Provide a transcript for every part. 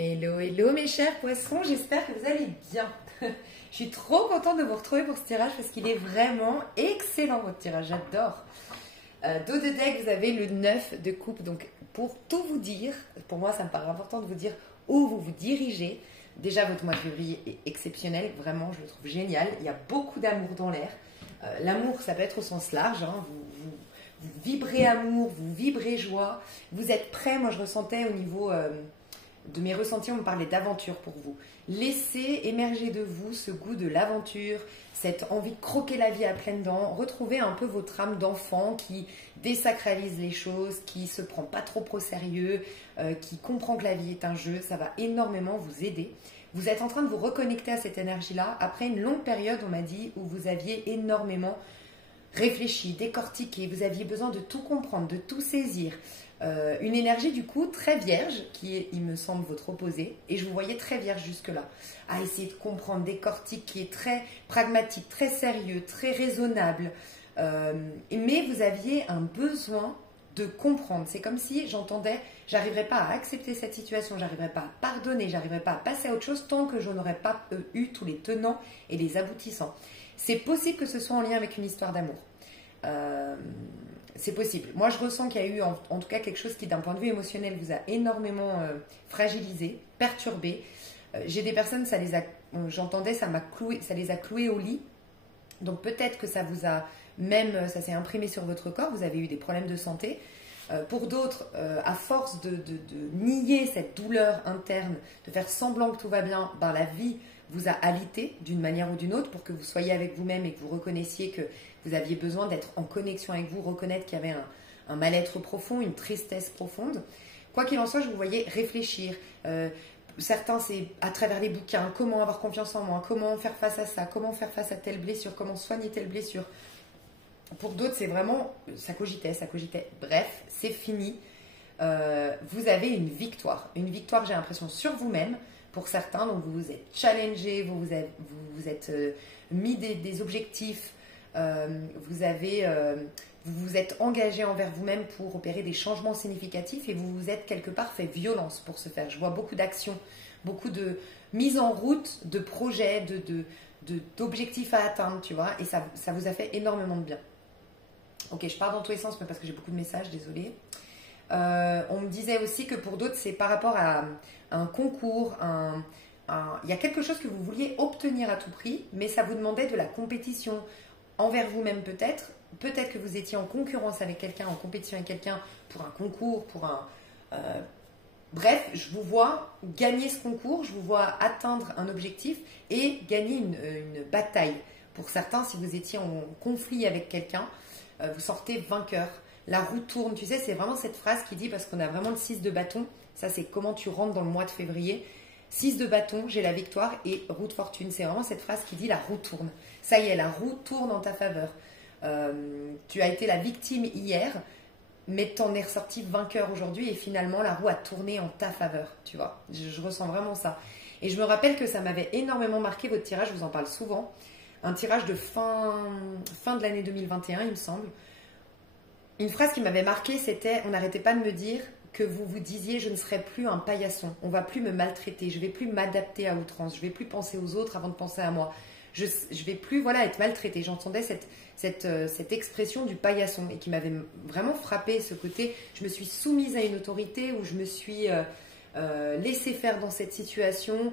Hello, hello mes chers poissons, j'espère que vous allez bien. Je suis trop contente de vous retrouver pour ce tirage parce qu'il est vraiment excellent votre tirage, j'adore. Dos de deck, vous avez le 9 de coupe, donc pour tout vous dire, pour moi ça me paraît important de vous dire où vous vous dirigez. Déjà votre mois de février est exceptionnel, vraiment je le trouve génial, il y a beaucoup d'amour dans l'air. L'amour ça peut être au sens large, hein. Vous vibrez amour, vous vibrez joie, vous êtes prêts, moi je ressentais au niveau... de mes ressentis, on me parlait d'aventure pour vous. Laissez émerger de vous ce goût de l'aventure, cette envie de croquer la vie à pleines dents. Retrouvez un peu votre âme d'enfant qui désacralise les choses, qui se prend pas trop au sérieux, qui comprend que la vie est un jeu. Ça va énormément vous aider. Vous êtes en train de vous reconnecter à cette énergie-là. Après une longue période, on m'a dit, où vous aviez énormément réfléchi, décortiqué, vous aviez besoin de tout comprendre, de tout saisir. Une énergie du coup très vierge qui est, il me semble, votre opposé, et je vous voyais très vierge jusque-là, à essayer de comprendre, décortiquer, très pragmatique, très sérieux, très raisonnable, mais vous aviez un besoin de comprendre. C'est comme si j'entendais, j'arriverais pas à accepter cette situation, j'arriverais pas à pardonner, j'arriverais pas à passer à autre chose tant que je n'aurais pas eu tous les tenants et les aboutissants. C'est possible que ce soit en lien avec une histoire d'amour. C'est possible. Moi, je ressens qu'il y a eu en tout cas quelque chose qui, d'un point de vue émotionnel, vous a énormément fragilisé, perturbé. J'ai des personnes, j'entendais, ça les a cloués au lit. Donc peut-être que ça vous a même, ça s'est imprimé sur votre corps, vous avez eu des problèmes de santé. Pour d'autres, à force de nier cette douleur interne, de faire semblant que tout va bien, ben, la vie vous a alité d'une manière ou d'une autre pour que vous soyez avec vous-même et que vous reconnaissiez que vous aviez besoin d'être en connexion avec vous, reconnaître qu'il y avait un mal-être profond, une tristesse profonde. Quoi qu'il en soit, je vous voyais réfléchir. Certains, c'est à travers les bouquins, comment avoir confiance en moi, comment faire face à ça, comment faire face à telle blessure, comment soigner telle blessure. Pour d'autres, c'est vraiment, ça cogitait. Bref, c'est fini. Vous avez une victoire, j'ai l'impression, sur vous-même. Pour certains, donc vous vous êtes challengé, vous vous êtes mis des objectifs, vous vous êtes engagé envers vous-même pour opérer des changements significatifs et vous vous êtes quelque part fait violence pour ce faire. Je vois beaucoup d'actions, beaucoup de mise en route, de projets, d'objectifs à atteindre, tu vois, et ça vous a fait énormément de bien. Ok, je pars dans tous les sens, mais parce que j'ai beaucoup de messages, désolée. On me disait aussi que pour d'autres, c'est par rapport à un concours, il y a quelque chose que vous vouliez obtenir à tout prix, mais ça vous demandait de la compétition envers vous-même peut-être. Peut-être que vous étiez en concurrence avec quelqu'un, en compétition avec quelqu'un pour un concours, bref, je vous vois gagner ce concours, je vous vois atteindre un objectif et gagner une bataille. Pour certains, si vous étiez en conflit avec quelqu'un, vous sortez vainqueur. La roue tourne, tu sais, c'est vraiment cette phrase qui dit, parce qu'on a vraiment le 6 de bâton, ça c'est comment tu rentres dans le mois de février. 6 de bâton, j'ai la victoire, et roue de fortune, c'est vraiment cette phrase qui dit la roue tourne. Ça y est, la roue tourne en ta faveur. Tu as été la victime hier, mais t'en es ressorti vainqueur aujourd'hui, et finalement la roue a tourné en ta faveur, tu vois. Je ressens vraiment ça. Et je me rappelle que ça m'avait énormément marqué votre tirage, je vous en parle souvent. Un tirage de fin de l'année 2021, il me semble. Une phrase qui m'avait marqué, c'était, on n'arrêtait pas de me dire que vous vous disiez, je ne serai plus un paillasson, on ne va plus me maltraiter, je ne vais plus m'adapter à outrance, je ne vais plus penser aux autres avant de penser à moi, je ne vais plus être maltraitée. J'entendais cette expression du paillasson et qui m'avait vraiment frappé, ce côté, je me suis soumise à une autorité où je me suis laissée faire dans cette situation,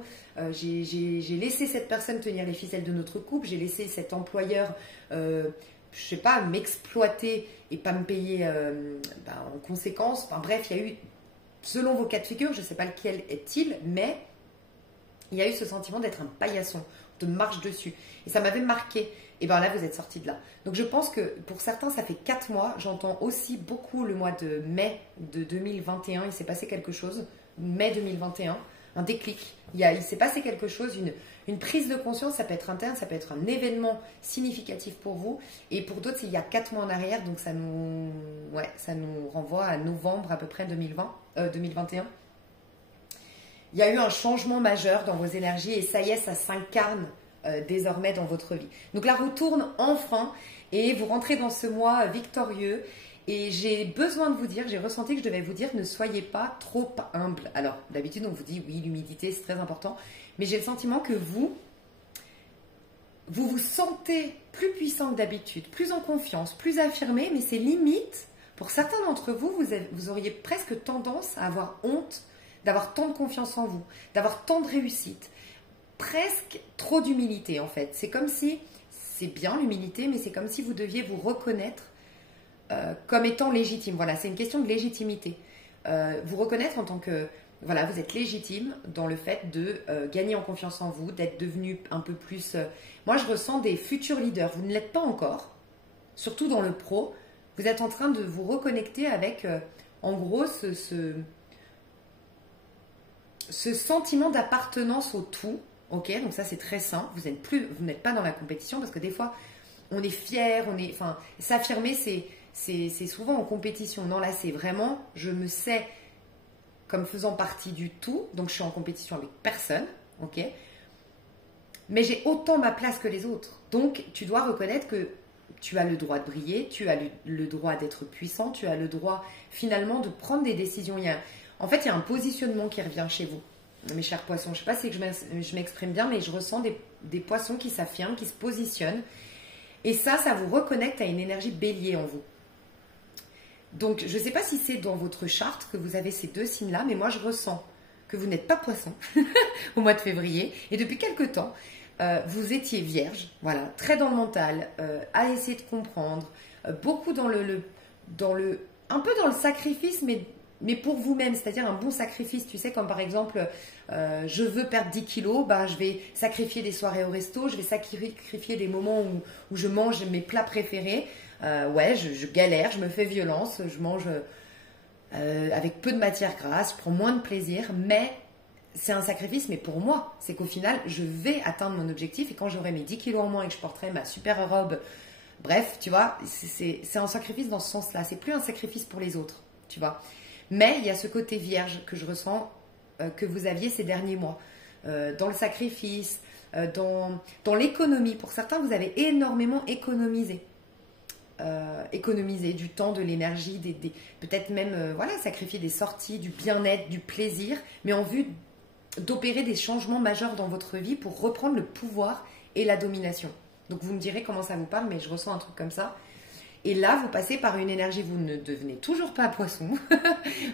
j'ai laissé cette personne tenir les ficelles de notre couple, j'ai laissé cet employeur... je sais pas, m'exploiter et pas me payer en conséquence. Enfin, bref, il y a eu, selon vos cas de figure, je ne sais pas lequel est-il, mais il y a eu ce sentiment d'être un paillasson, de marche dessus. Et ça m'avait marqué. Et bien là, vous êtes sortis de là. Donc je pense que pour certains, ça fait 4 mois. J'entends aussi beaucoup le mois de mai de 2021. Il s'est passé quelque chose. Mai 2021, un déclic. Il s'est passé quelque chose, une prise de conscience, ça peut être interne, ça peut être un événement significatif pour vous. Et pour d'autres, c'est il y a 4 mois en arrière, donc ça nous renvoie à novembre à peu près 2021. Il y a eu un changement majeur dans vos énergies et ça y est, ça s'incarne désormais dans votre vie. Donc la roue tourne enfin et vous rentrez dans ce mois victorieux Et j'ai besoin de vous dire, j'ai ressenti que je devais vous dire, ne soyez pas trop humble. Alors, d'habitude, on vous dit, oui, l'humilité, c'est très important. Mais j'ai le sentiment que vous vous sentez plus puissant que d'habitude, plus en confiance, plus affirmé, mais c'est limite. Pour certains d'entre vous, vous auriez presque tendance à avoir honte d'avoir tant de confiance en vous, d'avoir tant de réussite. Presque trop d'humilité, en fait. C'est comme si, c'est bien l'humilité, mais c'est comme si vous deviez vous reconnaître comme étant légitime. Voilà, c'est une question de légitimité. Vous reconnaître en tant que... Voilà, vous êtes légitime dans le fait de gagner en confiance en vous, d'être devenu un peu plus... Moi, je ressens des futurs leaders. Vous ne l'êtes pas encore, surtout dans le pro. Vous êtes en train de vous reconnecter avec, en gros, ce sentiment d'appartenance au tout. Ok, donc ça, c'est très sain. Vous n'êtes pas dans la compétition parce que des fois, on est fier, enfin, s'affirmer, c'est souvent en compétition. Non, là, c'est vraiment, je me sais comme faisant partie du tout, donc je suis en compétition avec personne, ok, mais j'ai autant ma place que les autres. Donc, tu dois reconnaître que tu as le droit de briller, tu as le droit d'être puissant, tu as le droit finalement de prendre des décisions. En fait, il y a un positionnement qui revient chez vous, mes chers poissons. Je ne sais pas si je m'exprime bien, mais je ressens des poissons qui s'affirment, qui se positionnent. Et ça vous reconnecte à une énergie bélier en vous. Donc, je ne sais pas si c'est dans votre charte que vous avez ces deux signes-là, mais moi, je ressens que vous n'êtes pas poisson au mois de février. Et depuis quelque temps, vous étiez vierge, voilà, très dans le mental, à essayer de comprendre, beaucoup un peu dans le sacrifice, mais pour vous-même, c'est-à-dire un bon sacrifice. Tu sais, comme par exemple, je veux perdre 10 kilos, ben, je vais sacrifier des soirées au resto, je vais sacrifier des moments où je mange mes plats préférés. Ouais, je galère, je me fais violence, je mange avec peu de matière grasse, je prends moins de plaisir, mais c'est un sacrifice, mais pour moi, c'est qu'au final, je vais atteindre mon objectif et quand j'aurai mes 10 kilos en moins et que je porterai ma super robe, bref, tu vois, c'est un sacrifice dans ce sens-là, c'est plus un sacrifice pour les autres, tu vois. Mais il y a ce côté vierge que je ressens que vous aviez ces derniers mois, dans le sacrifice, dans l'économie. Pour certains, vous avez énormément économisé. Économiser du temps, de l'énergie, peut-être même voilà, sacrifier des sorties, du bien-être, du plaisir, mais en vue d'opérer des changements majeurs dans votre vie pour reprendre le pouvoir et la domination. Donc vous me direz comment ça vous parle, mais je ressens un truc comme ça. Et là, vous passez par une énergie, vous ne devenez toujours pas poisson,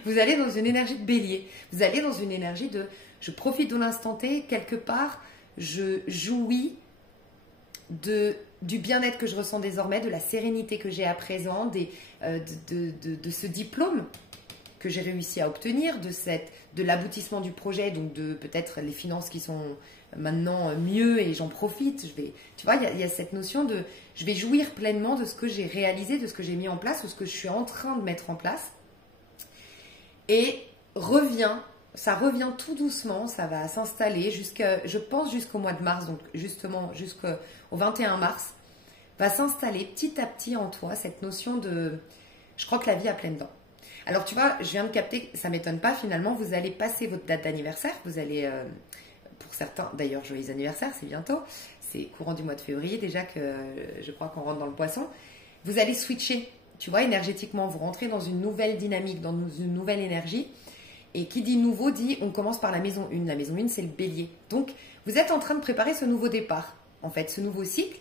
vous allez dans une énergie de bélier, vous allez dans une énergie de je profite de l'instant T, quelque part, je jouis du bien-être que je ressens désormais, de la sérénité que j'ai à présent, de ce diplôme que j'ai réussi à obtenir, de l'aboutissement du projet, donc de peut-être les finances qui sont maintenant mieux et j'en profite. Tu vois, il y a cette notion de je vais jouir pleinement de ce que j'ai réalisé, de ce que j'ai mis en place ou ce que je suis en train de mettre en place. Et ça revient tout doucement, ça va s'installer je pense jusqu'au mois de mars, donc justement jusqu'au 21 mars, va s'installer petit à petit en toi cette notion de je crois que la vie a plein dedans. Alors tu vois, je viens de capter, ça ne m'étonne pas finalement, vous allez passer votre date d'anniversaire, vous allez, pour certains, d'ailleurs joyeux anniversaire, c'est bientôt, c'est courant du mois de février déjà que je crois qu'on rentre dans le poisson, vous allez switcher, tu vois, énergétiquement, vous rentrez dans une nouvelle dynamique, dans une nouvelle énergie, et qui dit nouveau dit on commence par la maison 1, la maison 1 c'est le bélier, donc vous êtes en train de préparer ce nouveau départ, en fait, ce nouveau cycle,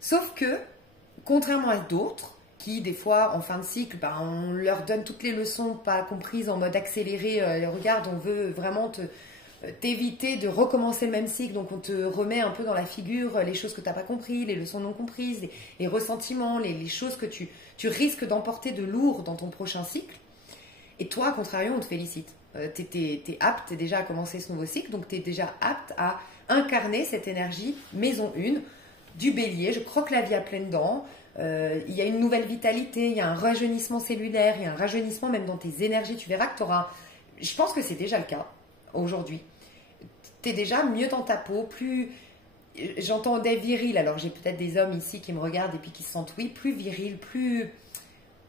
sauf que, contrairement à d'autres, qui des fois en fin de cycle, ben, on leur donne toutes les leçons pas comprises en mode accéléré, regarde, on veut vraiment t'éviter de recommencer le même cycle, donc on te remet un peu dans la figure les choses que tu n'as pas compris, les leçons non comprises, les ressentiments, les choses que tu risques d'emporter de lourd dans ton prochain cycle. Et toi, à contrario, on te félicite. T'es apte, t'es déjà à commencer ce nouveau cycle, donc tu es déjà apte à incarner cette énergie maison 1 du bélier. Je croque la vie à pleines dents. Il y a une nouvelle vitalité, il y a un rajeunissement cellulaire, il y a un rajeunissement même dans tes énergies. Tu verras que tu auras... Je pense que c'est déjà le cas aujourd'hui. Tu es déjà mieux dans ta peau, plus... J'entends des virils, alors j'ai peut-être des hommes ici qui me regardent et puis qui se sentent, oui, plus viril, plus...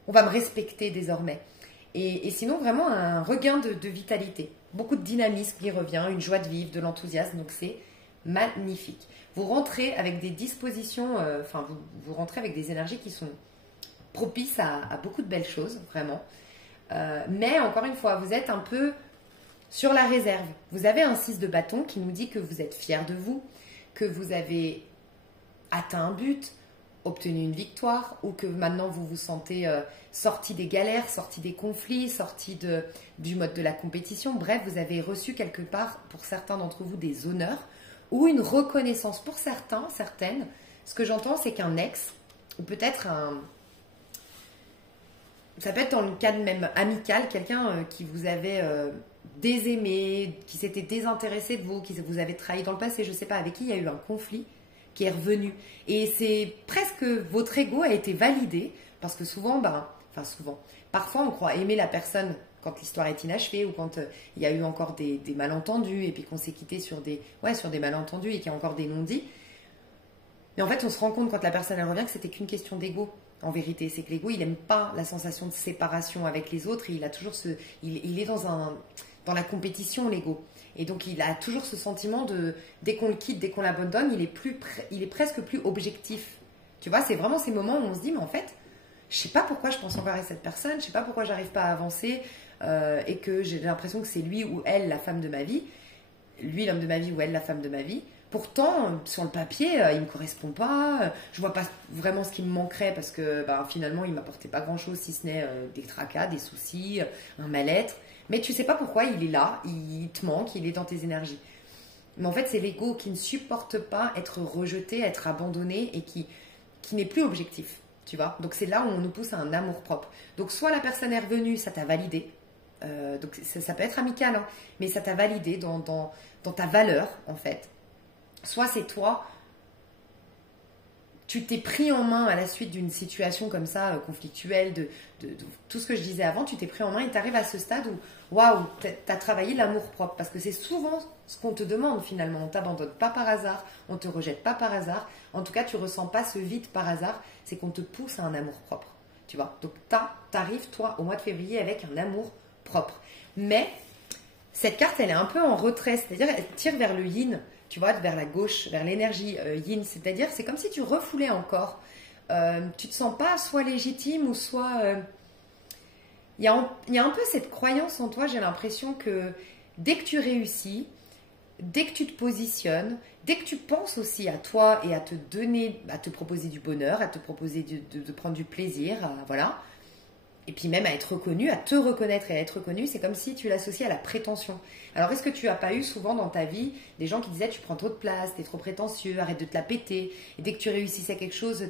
On va me respecter désormais. Et sinon, vraiment un regain de vitalité. Beaucoup de dynamisme qui revient, une joie de vivre, de l'enthousiasme, donc c'est magnifique. Vous rentrez avec des dispositions, vous rentrez avec des énergies qui sont propice à beaucoup de belles choses, vraiment. Mais encore une fois, vous êtes un peu sur la réserve. Vous avez un 6 de bâton qui nous dit que vous êtes fier de vous, que vous avez atteint un but, obtenu une victoire, ou que maintenant vous vous sentez sorti des galères, sorti des conflits, sorti du mode de la compétition. Bref, vous avez reçu quelque part, pour certains d'entre vous, des honneurs ou une reconnaissance. Pour certains, certaines, ce que j'entends, c'est qu'un ex, ou peut-être ça peut être dans le cadre même amical, quelqu'un qui vous avait désaimé, qui s'était désintéressé de vous, qui vous avait trahi dans le passé, je ne sais pas, avec qui il y a eu un conflit, qui est revenu. Et c'est presque votre ego a été validé, parce que souvent, parfois on croit aimer la personne quand l'histoire est inachevée ou quand il y a eu encore des malentendus et puis qu'on s'est quitté sur des malentendus et qu'il y a encore des non-dits. Mais en fait, on se rend compte quand la personne elle revient que c'était qu'une question d'ego. En vérité, c'est que l'ego, il n'aime pas la sensation de séparation avec les autres et il a toujours il est dans la compétition, l'ego. Et donc, il a toujours ce sentiment de, dès qu'on le quitte, dès qu'on l'abandonne, il est presque plus objectif. Tu vois, c'est vraiment ces moments où on se dit, mais en fait, je sais pas pourquoi je pense encore à cette personne, je sais pas pourquoi j'arrive pas à avancer et que j'ai l'impression que c'est lui ou elle la femme de ma vie, lui l'homme de ma vie ou elle la femme de ma vie. Pourtant, sur le papier, il me correspond pas, je vois pas vraiment ce qui me manquerait parce que finalement, il m'apportait pas grand-chose si ce n'est des tracas, des soucis, un mal-être. Mais tu sais pas pourquoi il est là, il te manque, il est dans tes énergies. Mais en fait, c'est l'ego qui ne supporte pas être rejeté, être abandonné et qui n'est plus objectif, tu vois. Donc c'est là où on nous pousse à un amour-propre. Donc soit la personne est revenue, ça t'a validé, donc ça peut être amical, hein, mais ça t'a validé dans ta valeur, en fait. Soit c'est toi, tu t'es pris en main à la suite d'une situation comme ça, conflictuelle, de tout ce que je disais avant, tu t'es pris en main et tu arrives à ce stade où, waouh, tu as travaillé l'amour-propre. Parce que c'est souvent ce qu'on te demande finalement. On ne t'abandonne pas par hasard, on ne te rejette pas par hasard. En tout cas, tu ne ressens pas ce vide par hasard, c'est qu'on te pousse à un amour-propre. Tu vois. Donc, tu arrives, toi, au mois de février avec un amour-propre. Mais cette carte, elle est un peu en retrait, c'est-à-dire elle tire vers le yin. Tu vois, vers la gauche, vers l'énergie yin, c'est-à-dire c'est comme si tu refoulais encore. Tu te sens pas soit légitime ou soit... Il y a un peu cette croyance en toi, j'ai l'impression que dès que tu réussis, dès que tu te positionnes, dès que tu penses aussi à toi et à te donner, à te proposer du bonheur, à te proposer de prendre du plaisir, voilà. Et puis même à être reconnu, à te reconnaître et à être reconnu, c'est comme si tu l'associes à la prétention. Alors est-ce que tu n'as pas eu souvent dans ta vie des gens qui disaient tu prends trop de place, t'es trop prétentieux, arrête de te la péter. Et dès que tu réussissais quelque chose,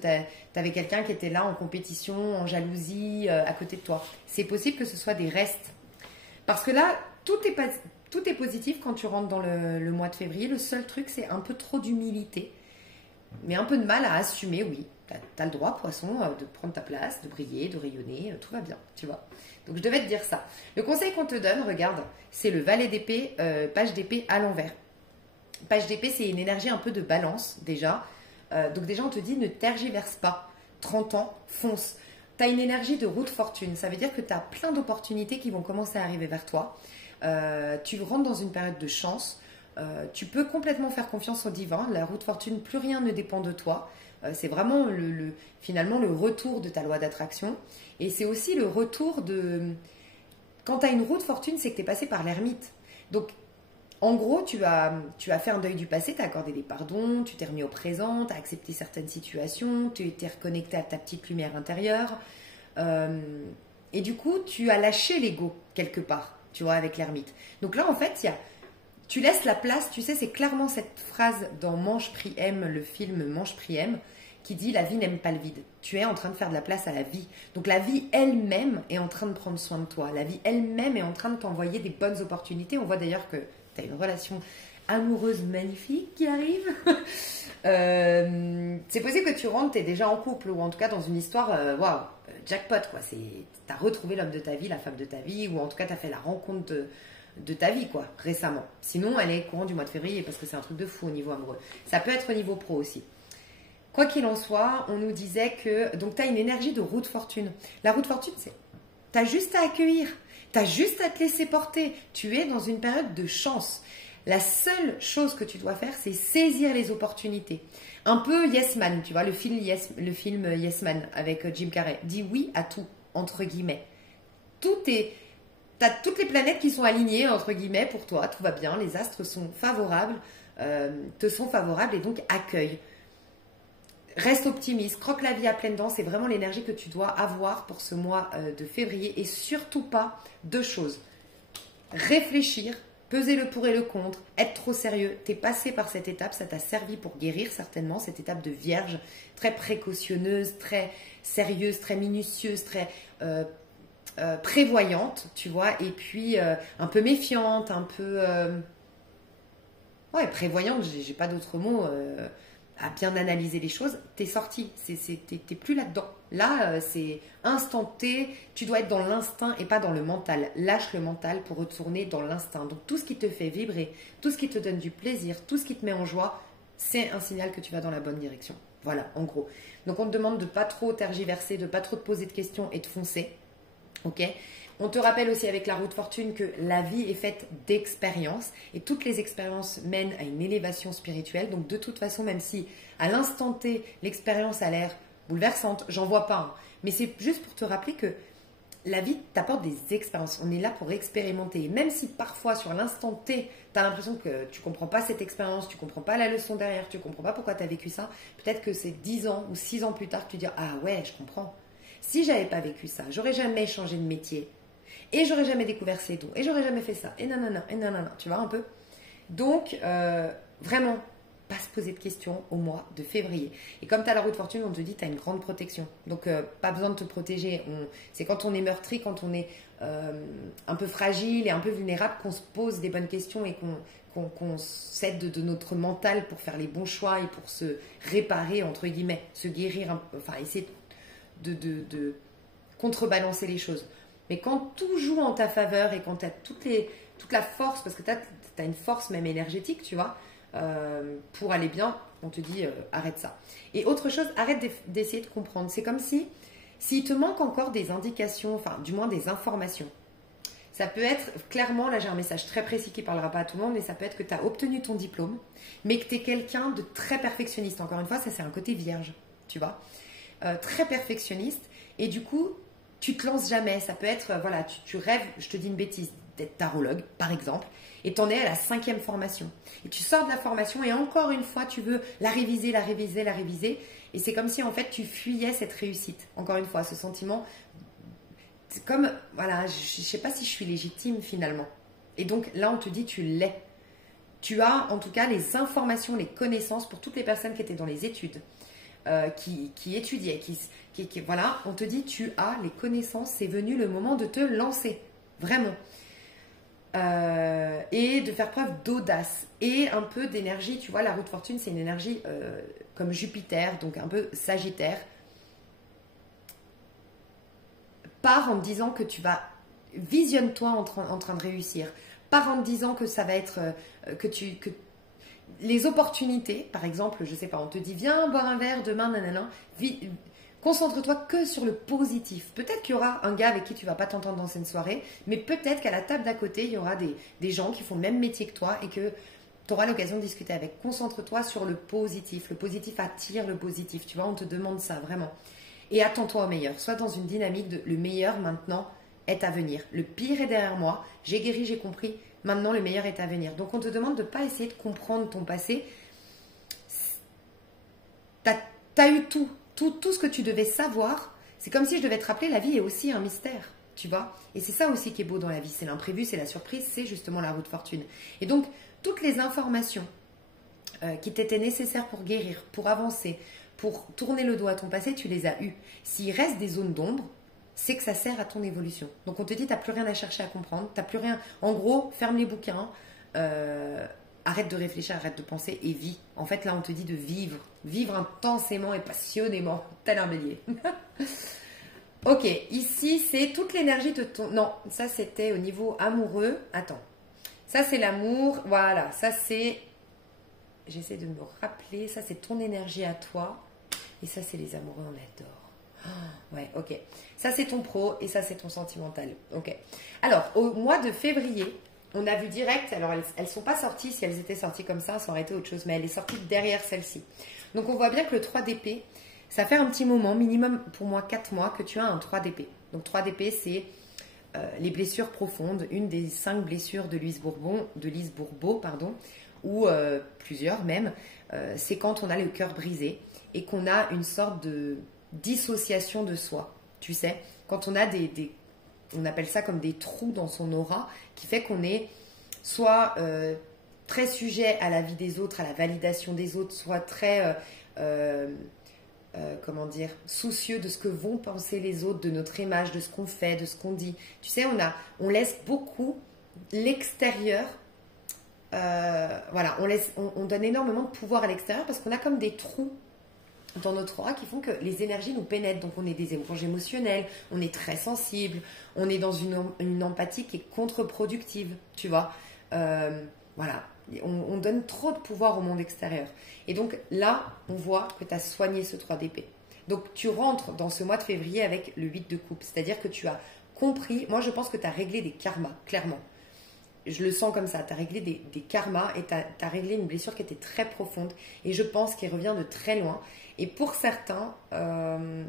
t'avais quelqu'un qui était là en compétition, en jalousie, à côté de toi. C'est possible que ce soit des restes. Parce que là, tout est positif quand tu rentres dans le mois de février. Le seul truc, c'est un peu trop d'humilité. Mais un peu de mal à assumer, oui. T'as le droit, poisson, de prendre ta place, de briller, de rayonner, tout va bien, tu vois. Donc je devais te dire ça. Le conseil qu'on te donne, regarde, c'est le valet d'épée, page d'épée à l'envers. Page d'épée, c'est une énergie un peu de balance, déjà. Donc déjà, on te dit, ne tergiverse pas. 30 ans, fonce. Tu as une énergie de roue de fortune. Ça veut dire que tu as plein d'opportunités qui vont commencer à arriver vers toi. Tu rentres dans une période de chance. Tu peux complètement faire confiance au divin. La roue de fortune, plus rien ne dépend de toi. C'est vraiment finalement le retour de ta loi d'attraction. Et c'est aussi le retour de... Quand tu as une roue de fortune, c'est que tu es passé par l'ermite. Donc, en gros, tu as fait un deuil du passé, tu as accordé des pardons, tu t'es remis au présent, tu as accepté certaines situations, tu t'es reconnecté à ta petite lumière intérieure. Et du coup, tu as lâché l'ego quelque part, tu vois, avec l'ermite. Donc là, en fait, tu laisses la place, tu sais, c'est clairement cette phrase dans Mange, Prie, Aime, le film Mange, Prie, Aime, qui dit « La vie n'aime pas le vide ». Tu es en train de faire de la place à la vie. Donc la vie elle-même est en train de prendre soin de toi. La vie elle-même est en train de t'envoyer des bonnes opportunités. On voit d'ailleurs que tu as une relation amoureuse magnifique qui arrive. C'est possible que tu rentres, tu es déjà en couple ou en tout cas dans une histoire, waouh, jackpot quoi. Tu as retrouvé l'homme de ta vie, la femme de ta vie ou en tout cas tu as fait la rencontre de ta vie quoi, récemment. Sinon, elle est courant du mois de février parce que c'est un truc de fou au niveau amoureux. Ça peut être au niveau pro aussi. Quoi qu'il en soit, on nous disait que... Donc, tu as une énergie de roue de fortune. La roue de fortune, c'est... Tu as juste à accueillir. Tu as juste à te laisser porter. Tu es dans une période de chance. La seule chose que tu dois faire, c'est saisir les opportunités. Un peu Yes Man, tu vois, le film Yes Man avec Jim Carrey. Dis oui à tout, entre guillemets. T'as toutes les planètes qui sont alignées, entre guillemets, pour toi, tout va bien, les astres sont favorables, te sont favorables et donc accueille. Reste optimiste, croque la vie à pleines dents, c'est vraiment l'énergie que tu dois avoir pour ce mois de février et surtout pas deux choses. Réfléchir, peser le pour et le contre, être trop sérieux. T'es passé par cette étape, ça t'a servi pour guérir certainement, cette étape de vierge, très précautionneuse, très sérieuse, très minutieuse, très prévoyante, tu vois, et puis un peu méfiante, un peu... ouais, prévoyante, j'ai pas d'autre mot... à bien analyser les choses, t'es sorti, t'es plus là-dedans. Là, c'est instant T, tu dois être dans l'instinct et pas dans le mental. Lâche le mental pour retourner dans l'instinct. Donc tout ce qui te fait vibrer, tout ce qui te donne du plaisir, tout ce qui te met en joie, c'est un signal que tu vas dans la bonne direction. Voilà, en gros. Donc on te demande de pas trop tergiverser, de pas trop te poser de questions et de foncer. Ok ? On te rappelle aussi avec la roue de fortune que la vie est faite d'expériences et toutes les expériences mènent à une élévation spirituelle. Donc de toute façon, même si à l'instant T, l'expérience a l'air bouleversante, j'en vois pas, hein, mais c'est juste pour te rappeler que la vie t'apporte des expériences. On est là pour expérimenter. Et même si parfois sur l'instant T, tu as l'impression que tu comprends pas cette expérience, tu comprends pas la leçon derrière, tu comprends pas pourquoi tu as vécu ça, peut-être que c'est 10 ans ou 6 ans plus tard que tu dis « Ah ouais, je comprends. Si j'avais pas vécu ça, j'aurais jamais changé de métier. » Et j'aurais jamais découvert ces dons. Et j'aurais jamais fait ça. Et nanana, et nanana. Tu vois un peu. Donc, vraiment, pas se poser de questions au mois de février. Et comme tu as la roue de fortune, on te dit tu as une grande protection. Donc, pas besoin de te protéger. C'est quand on est meurtri, quand on est un peu fragile et un peu vulnérable qu'on se pose des bonnes questions et qu'on s'aide de notre mental pour faire les bons choix et pour se réparer, entre guillemets, se guérir, enfin, essayer de contrebalancer les choses. Mais quand tout joue en ta faveur et quand tu as toute la force, parce que tu as une force même énergétique, tu vois, pour aller bien, on te dit arrête ça. Et autre chose, arrête d'essayer de comprendre. C'est comme s'il te manque encore des indications, enfin du moins des informations. Ça peut être, clairement, là j'ai un message très précis qui ne parlera pas à tout le monde, mais ça peut être que tu as obtenu ton diplôme, mais que tu es quelqu'un de très perfectionniste. Encore une fois, ça c'est un côté vierge, tu vois. Très perfectionniste. Et du coup, tu te lances jamais. Ça peut être, voilà, tu rêves, je te dis une bêtise, d'être tarologue, par exemple, et tu en es à la 5e formation. Et tu sors de la formation et encore une fois, tu veux la réviser, la réviser, la réviser. Et c'est comme si, en fait, tu fuyais cette réussite. Encore une fois, ce sentiment, c'est comme, voilà, je ne sais pas si je suis légitime finalement. Et donc, là, on te dit, tu l'es. Tu as, en tout cas, les informations, les connaissances pour toutes les personnes qui étaient dans les études. Qui étudiait, voilà, on te dit tu as les connaissances, c'est venu le moment de te lancer, vraiment. Et de faire preuve d'audace et un peu d'énergie, tu vois, la roue de fortune c'est une énergie comme Jupiter, donc un peu Sagittaire. Pars en te disant que tu vas, visionne-toi en train de réussir, pars en te disant que ça va être, que les opportunités, par exemple, je sais pas, on te dit viens boire un verre demain, nanana, concentre-toi que sur le positif. Peut-être qu'il y aura un gars avec qui tu vas pas t'entendre dans cette soirée, mais peut-être qu'à la table d'à côté, il y aura des gens qui font le même métier que toi et que tu auras l'occasion de discuter avec. Concentre-toi sur le positif. Le positif attire le positif. Tu vois, on te demande ça vraiment. Et attends-toi au meilleur. Sois dans une dynamique de le meilleur maintenant est à venir. Le pire est derrière moi. J'ai guéri, j'ai compris. Maintenant, le meilleur est à venir. Donc, on te demande de ne pas essayer de comprendre ton passé. Tu as eu tout ce que tu devais savoir. C'est comme si je devais te rappeler, la vie est aussi un mystère, tu vois. Et c'est ça aussi qui est beau dans la vie. C'est l'imprévu, c'est la surprise, c'est justement la roue de fortune. Et donc, toutes les informations qui t'étaient nécessaires pour guérir, pour avancer, pour tourner le dos à ton passé, tu les as eues. S'il reste des zones d'ombre, c'est que ça sert à ton évolution. Donc on te dit, tu n'as plus rien à chercher à comprendre, tu n'as plus rien. En gros, ferme les bouquins, arrête de réfléchir, arrête de penser et vis. En fait, là, on te dit de vivre. Vivre intensément et passionnément, tel un bélier. Ok, ici, c'est toute l'énergie de ton... Non, ça, c'était au niveau amoureux. Attends. Ça, c'est l'amour. Voilà, ça, c'est... J'essaie de me rappeler. Ça, c'est ton énergie à toi. Et ça, c'est les amoureux, on adore. Ouais, ok. Ça, c'est ton pro et ça, c'est ton sentimental. Ok. Alors, au mois de février, on a vu direct, alors elles sont pas sorties, si elles étaient sorties comme ça aurait été autre chose, mais elle est sortie derrière celle-ci. Donc on voit bien que le 3 d'épée, ça fait un petit moment, minimum pour moi 4 mois, que tu as un 3 d'épée. Donc 3 d'épée, c'est les blessures profondes, une des 5 blessures de Lise Bourbeau, ou plusieurs même, c'est quand on a le cœur brisé et qu'on a une sorte de dissociation de soi. Tu sais, quand on a on appelle ça comme des trous dans son aura, qui fait qu'on est soit très sujet à la vie des autres, à la validation des autres, soit très soucieux de ce que vont penser les autres, de notre image, de ce qu'on fait, de ce qu'on dit. Tu sais, on laisse beaucoup l'extérieur. On donne énormément de pouvoir à l'extérieur parce qu'on a comme des trous dans notre aura qui font que les énergies nous pénètrent. Donc on est des éponges émotionnelles, on est très sensible, on est dans une empathie qui est contre-productive, tu vois. On donne trop de pouvoir au monde extérieur. Et donc là, on voit que tu as soigné ce 3 d'épée. Donc tu rentres dans ce mois de février avec le 8 de coupe, c'est-à-dire que tu as compris, moi je pense que tu as réglé des karmas, clairement. Je le sens comme ça, tu as réglé des karmas et tu as réglé une blessure qui était très profonde et je pense qu'elle revient de très loin. Et pour certains,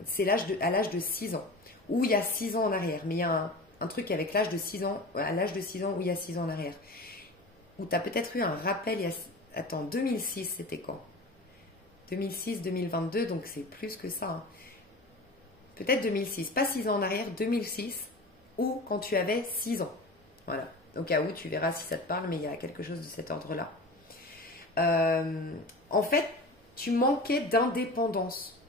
c'est à l'âge de 6 ans, ou il y a 6 ans en arrière. Mais il y a un truc avec l'âge de 6 ans, à l'âge de 6 ans ou il y a 6 ans en arrière. Où tu as peut-être eu un rappel, attends, 2006, c'était quand? 2006, 2022, donc c'est plus que ça. Hein. Peut-être 2006, pas 6 ans en arrière, 2006, ou quand tu avais 6 ans. Voilà. Au cas où, tu verras si ça te parle, mais il y a quelque chose de cet ordre-là. En fait, tu manquais d'indépendance.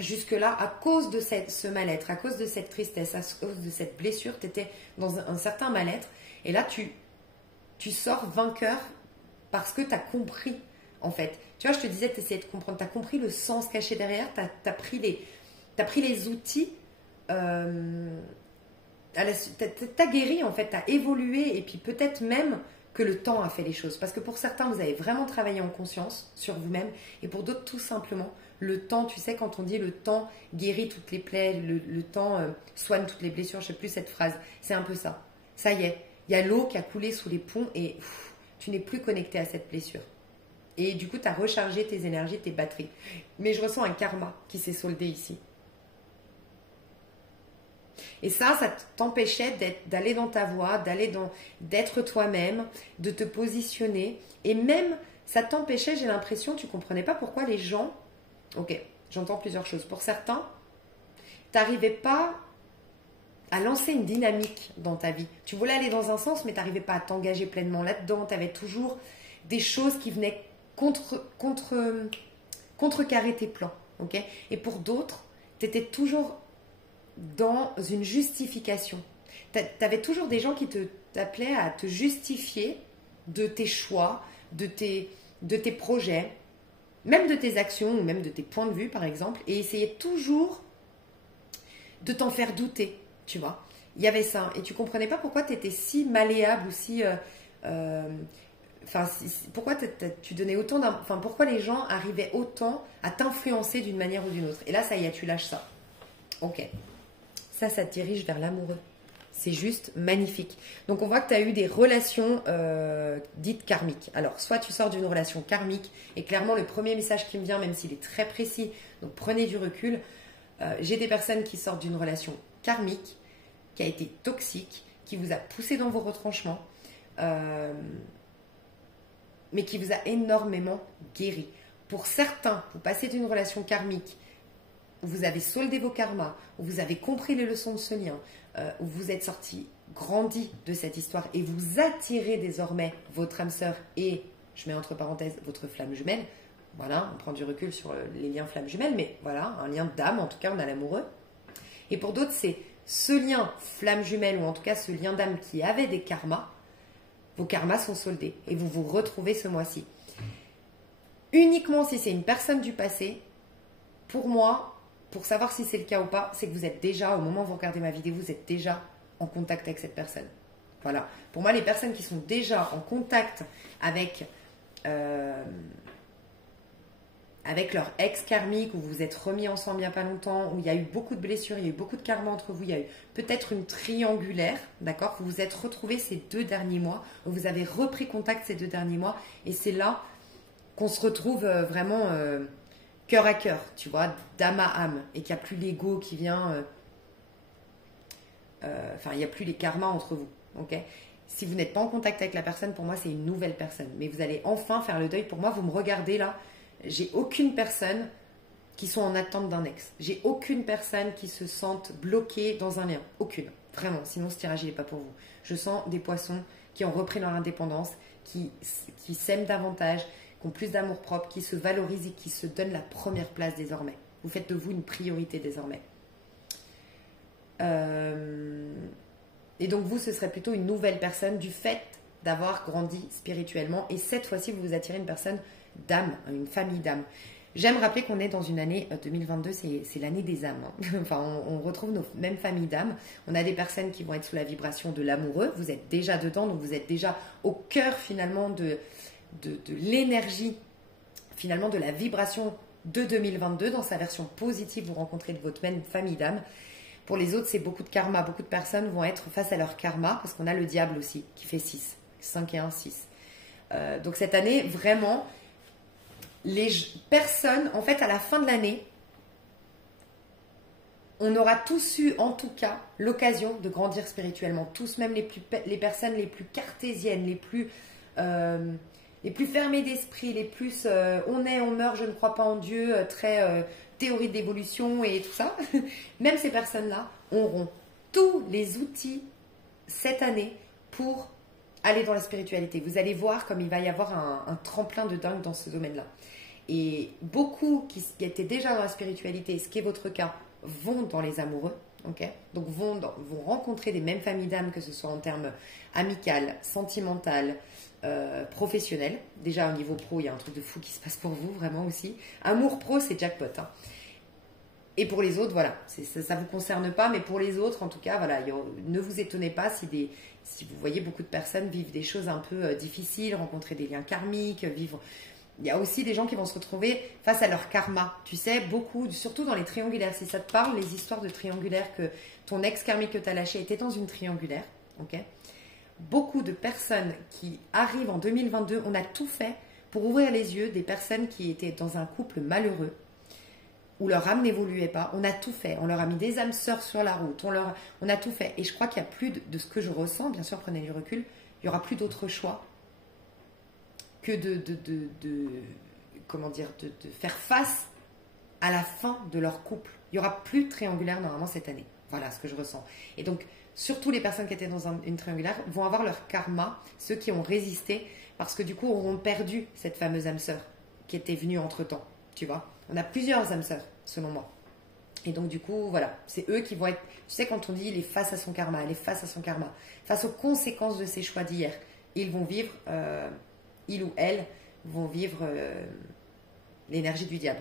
Jusque-là, à cause de ce mal-être, à cause de cette tristesse, à cause de cette blessure, tu étais dans un certain mal-être. Et là, tu sors vainqueur parce que tu as compris, en fait. Tu vois, je te disais, tu essayais de comprendre. Tu as compris le sens caché derrière. Tu as pris les outils. T'as guéri en fait, t'as évolué et puis peut-être même que le temps a fait les choses. Parce que pour certains, vous avez vraiment travaillé en conscience sur vous-même et pour d'autres, tout simplement, le temps, tu sais, quand on dit le temps guérit toutes les plaies, le temps soigne toutes les blessures, je ne sais plus cette phrase, c'est un peu ça. Ça y est, il y a l'eau qui a coulé sous les ponts et tu n'es plus connecté à cette blessure. Et du coup, tu as rechargé tes énergies, tes batteries. Mais je ressens un karma qui s'est soldé ici. Et ça t'empêchait d'aller dans ta voie, d'être toi-même, de te positionner. Et même, ça t'empêchait, j'ai l'impression, tu ne comprenais pas pourquoi les gens... Ok, j'entends plusieurs choses. Pour certains, tu n'arrivais pas à lancer une dynamique dans ta vie. Tu voulais aller dans un sens, mais tu n'arrivais pas à t'engager pleinement là-dedans. Tu avais toujours des choses qui venaient contrecarrer tes plans. Okay. Et pour d'autres, tu étais toujours dans une justification. Tu avais toujours des gens qui t'appelaient à te justifier de tes choix, de tes projets, même de tes actions ou même de tes points de vue par exemple, et essayaient toujours de t'en faire douter, tu vois. Il y avait ça, et tu comprenais pas pourquoi tu étais si malléable ou si... pourquoi tu donnais autant pourquoi les gens arrivaient autant à t'influencer d'une manière ou d'une autre. Et là, ça y est, tu lâches ça. Ok. Ça te dirige vers l'amoureux. C'est juste magnifique. Donc, on voit que tu as eu des relations dites karmiques. Alors, soit tu sors d'une relation karmique, et clairement, le premier message qui me vient, même s'il est très précis, donc prenez du recul, j'ai des personnes qui sortent d'une relation karmique, qui a été toxique, qui vous a poussé dans vos retranchements, mais qui vous a énormément guéri. Pour certains, vous passez d'une relation karmique, où vous avez soldé vos karmas, où vous avez compris les leçons de ce lien, où vous êtes sorti grandi de cette histoire et vous attirez désormais votre âme sœur et, je mets entre parenthèses, votre flamme jumelle. Voilà, on prend du recul sur les liens flamme jumelle, mais voilà, un lien d'âme, en tout cas, on a l'amoureux. Et pour d'autres, c'est ce lien flamme jumelle, ou en tout cas ce lien d'âme qui avait des karmas. Vos karmas sont soldés et vous vous retrouvez ce mois-ci. Uniquement si c'est une personne du passé, pour moi, pour savoir si c'est le cas ou pas, c'est que vous êtes déjà, au moment où vous regardez ma vidéo, vous êtes déjà en contact avec cette personne. Voilà. Pour moi, les personnes qui sont déjà en contact avec avec leur ex karmique, où vous vous êtes remis ensemble il n'y a pas longtemps, où il y a eu beaucoup de blessures, il y a eu beaucoup de karma entre vous, il y a eu peut-être une triangulaire, d'accord? Vous vous êtes retrouvés ces 2 derniers mois, où vous avez repris contact ces 2 derniers mois, et c'est là qu'on se retrouve vraiment cœur à cœur, tu vois, d'âme à âme, et qu'il n'y a plus l'ego qui vient... Enfin, il n'y a plus les karmas entre vous, ok? Si vous n'êtes pas en contact avec la personne, pour moi, c'est une nouvelle personne. Mais vous allez enfin faire le deuil. Pour moi, vous me regardez là, j'ai aucune personne qui soit en attente d'un ex. J'ai aucune personne qui se sente bloquée dans un lien. Aucune. Vraiment. Sinon, ce tirage, il n'est pas pour vous. Je sens des poissons qui ont repris leur indépendance, qui s'aiment davantage, qui ont plus d'amour propre, qui se valorisent et qui se donnent la première place désormais. Vous faites de vous une priorité désormais. Et donc vous, ce serait plutôt une nouvelle personne du fait d'avoir grandi spirituellement. Et cette fois-ci, vous vous attirez une personne d'âme, une famille d'âme. J'aime rappeler qu'on est dans une année 2022, c'est l'année des âmes. Enfin, on retrouve nos mêmes familles d'âmes. On a des personnes qui vont être sous la vibration de l'amoureux. Vous êtes déjà dedans, donc vous êtes déjà au cœur finalement de l'énergie, finalement de la vibration de 2022. Dans sa version positive, vous rencontrez de votre même famille d'âme. Pour les autres, c'est beaucoup de karma. Beaucoup de personnes vont être face à leur karma parce qu'on a le diable aussi qui fait 6. 5 et 1, 6. Donc cette année, vraiment, les personnes, en fait, à la fin de l'année, on aura tous eu, en tout cas, l'occasion de grandir spirituellement. Tous, même les personnes les plus cartésiennes, les plus fermées d'esprit, les plus on meurt, je ne crois pas en Dieu, très... théorie d'évolution et tout ça, même ces personnes-là auront tous les outils cette année pour aller dans la spiritualité. Vous allez voir comme il va y avoir un tremplin de dingue dans ce domaine-là. Et beaucoup qui étaient déjà dans la spiritualité, ce qui est votre cas, vont dans les amoureux, ok? Donc vont rencontrer des mêmes familles d'âmes, que ce soit en termes amical, sentimental, professionnel. Déjà au niveau pro, il y a un truc de fou qui se passe pour vous, vraiment aussi. Amour pro, c'est jackpot. Hein. Et pour les autres, voilà, ça ne vous concerne pas, mais pour les autres, en tout cas, voilà, ne vous étonnez pas si vous voyez beaucoup de personnes vivre des choses un peu difficiles, rencontrer des liens karmiques, vivre... Il y a aussi des gens qui vont se retrouver face à leur karma. Tu sais, beaucoup, surtout dans les triangulaires, si ça te parle, les histoires de triangulaires, que ton ex karmique que tu as lâché était dans une triangulaire, ok? Beaucoup de personnes qui arrivent en 2022, on a tout fait pour ouvrir les yeux des personnes qui étaient dans un couple malheureux, où leur âme n'évoluait pas. On a tout fait. On leur a mis des âmes sœurs sur la route. On a tout fait. Et je crois qu'il n'y a plus de ce que je ressens, bien sûr, prenez du recul, il n'y aura plus d'autre choix que de faire face à la fin de leur couple. Il n'y aura plus de triangulaire normalement cette année. Voilà ce que je ressens. Et donc, surtout les personnes qui étaient dans une triangulaire vont avoir leur karma, ceux qui ont résisté, parce que du coup auront perdu cette fameuse âme sœur qui était venue entre-temps. Tu vois, on a plusieurs âmes sœurs, selon moi. Et donc, du coup, voilà, c'est eux qui vont être... Tu sais, quand on dit il est face à son karma, elle est face à son karma, face aux conséquences de ses choix d'hier, ils vont vivre, il ou elle vont vivre l'énergie du diable.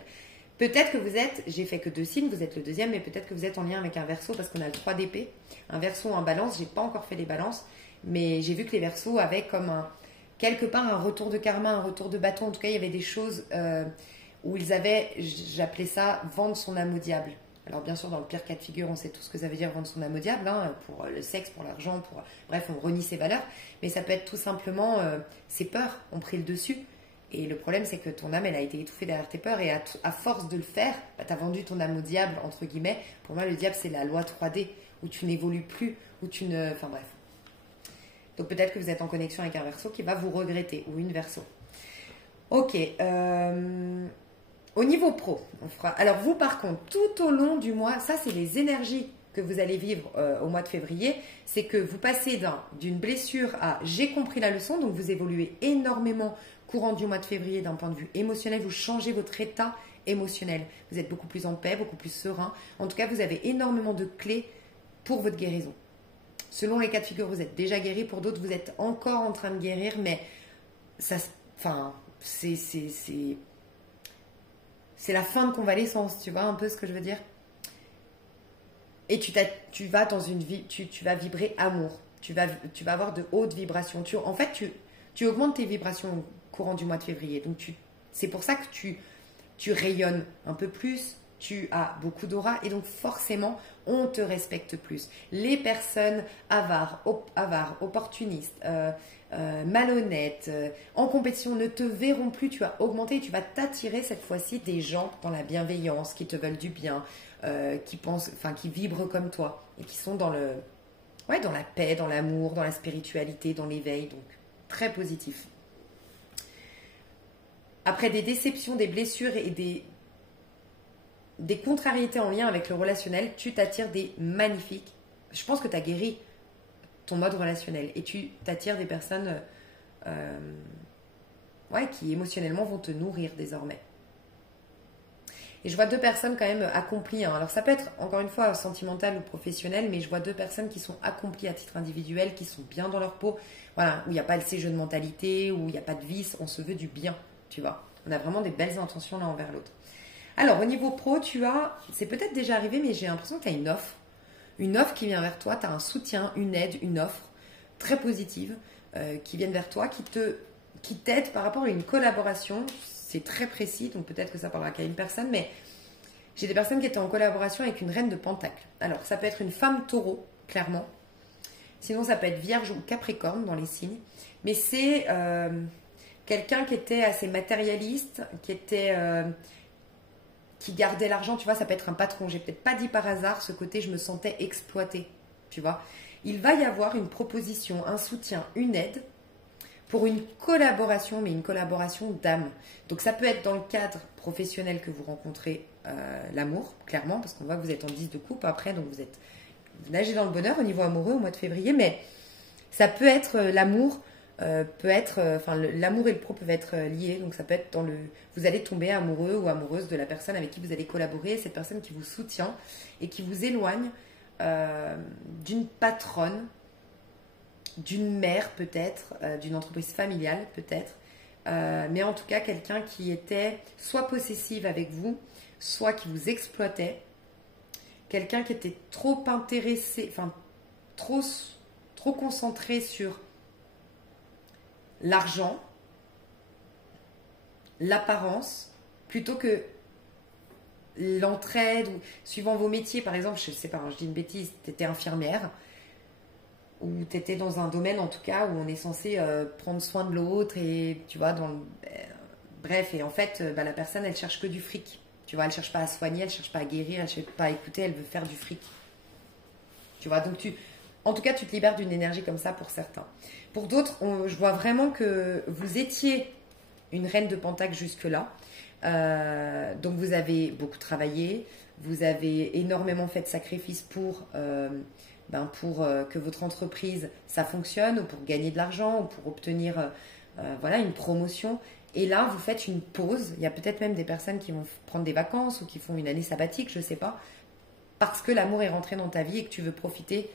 Peut-être que vous êtes, j'ai fait que 2 signes, vous êtes le deuxième, mais peut-être que vous êtes en lien avec un verseau parce qu'on a le 3 d'épée, un verseau en balance. J'ai pas encore fait les balances, mais j'ai vu que les verseaux avaient comme quelque part un retour de karma, un retour de bâton. En tout cas, il y avait des choses où ils avaient, j'appelais ça vendre son âme au diable. Alors bien sûr, dans le pire cas de figure, on sait tout ce que ça veut dire vendre son âme au diable, hein, pour le sexe, pour l'argent, bref, on renie ses valeurs. Mais ça peut être tout simplement ses peurs ont pris le dessus. Et le problème, c'est que ton âme, elle a été étouffée derrière tes peurs. Et à force de le faire, bah, tu as vendu ton âme au diable, entre guillemets. Pour moi, le diable, c'est la loi 3D, où tu n'évolues plus, où tu ne... Enfin bref. Donc peut-être que vous êtes en connexion avec un verseau qui va vous regretter, ou une verseau. Ok. Au niveau pro, on fera... Alors vous, par contre, tout au long du mois, ça, c'est les énergies que vous allez vivre au mois de février. C'est que vous passez d'une blessure à « j'ai compris la leçon », donc vous évoluez énormément courant du mois de février d'un point de vue émotionnel, vous changez votre état émotionnel. Vous êtes beaucoup plus en paix, beaucoup plus serein. En tout cas, vous avez énormément de clés pour votre guérison. Selon les cas de figure, vous êtes déjà guéri. Pour d'autres, vous êtes encore en train de guérir, mais ça, enfin, c'est la fin de convalescence, tu vois un peu ce que je veux dire? Et tu vas dans une vie, tu vas vibrer amour. Tu vas avoir de hautes vibrations. En fait, tu augmentes tes vibrations au courant du mois de février. Donc, c'est pour ça que tu tu rayonnes un peu plus, tu as beaucoup d'aura et donc forcément, on te respecte plus. Les personnes avares, opportunistes, malhonnêtes, en compétition ne te verront plus, tu vas augmenter et tu vas t'attirer cette fois-ci des gens dans la bienveillance, qui te veulent du bien, qui pensent, enfin qui vibrent comme toi et qui sont dans dans la paix, dans l'amour, dans la spiritualité, dans l'éveil, donc très positif. Après des déceptions, des blessures et des contrariétés en lien avec le relationnel, tu t'attires des magnifiques. Je pense que tu as guéri ton mode relationnel et tu t'attires des personnes qui émotionnellement vont te nourrir désormais. Et je vois 2 personnes quand même accomplies. Alors ça peut être encore une fois sentimental ou professionnel, mais je vois 2 personnes qui sont accomplies à titre individuel, qui sont bien dans leur peau, voilà, où il n'y a pas ces jeux de mentalité, où il n'y a pas de vice, on se veut du bien, tu vois. On a vraiment des belles intentions l'un envers l'autre. Alors au niveau pro, c'est peut-être déjà arrivé, mais j'ai l'impression que tu as une offre qui vient vers toi, tu as un soutien, une aide, une offre très positive qui viennent vers toi, qui t'aide par rapport à une collaboration. C'est très précis, donc peut-être que ça parlera qu'à une personne, mais j'ai des personnes qui étaient en collaboration avec une reine de Pentacle. Alors, ça peut être une femme taureau, clairement. Sinon, ça peut être vierge ou capricorne dans les signes. Mais c'est quelqu'un qui était assez matérialiste, qui gardait l'argent, tu vois, ça peut être un patron. J'ai peut-être pas dit par hasard ce côté, je me sentais exploitée, tu vois. Il va y avoir une proposition, un soutien, une aide pour une collaboration, mais une collaboration d'âme. Donc ça peut être dans le cadre professionnel que vous rencontrez l'amour, clairement, parce qu'on voit que vous êtes en 10 de coupe après, donc vous nagez dans le bonheur au niveau amoureux au mois de février, mais ça peut être l'amour, l'amour et le pro peuvent être liés, donc ça peut être vous allez tomber amoureux ou amoureuse de la personne avec qui vous allez collaborer, cette personne qui vous soutient et qui vous éloigne d'une patronne, d'une mère peut-être, d'une entreprise familiale peut-être, mais en tout cas quelqu'un qui était soit possessive avec vous, soit qui vous exploitait, quelqu'un qui était trop intéressé, enfin trop concentré sur l'argent, l'apparence, plutôt que l'entraide, ou suivant vos métiers, par exemple, je sais pas, je dis une bêtise, tu étais infirmière, ou tu étais dans un domaine en tout cas où on est censé prendre soin de l'autre et tu vois, bref, et en fait, la personne elle cherche que du fric, tu vois, elle cherche pas à soigner, elle cherche pas à guérir, elle cherche pas à écouter, elle veut faire du fric, tu vois, donc en tout cas tu te libères d'une énergie comme ça pour certains. Pour d'autres, je vois vraiment que vous étiez une reine de Pentacle jusque-là, donc vous avez beaucoup travaillé, vous avez énormément fait de sacrifices pour que votre entreprise ça fonctionne, ou pour gagner de l'argent, ou pour obtenir une promotion. Et là, vous faites une pause. Il y a peut-être même des personnes qui vont prendre des vacances ou qui font une année sabbatique, je ne sais pas, parce que l'amour est rentré dans ta vie et que tu veux profiter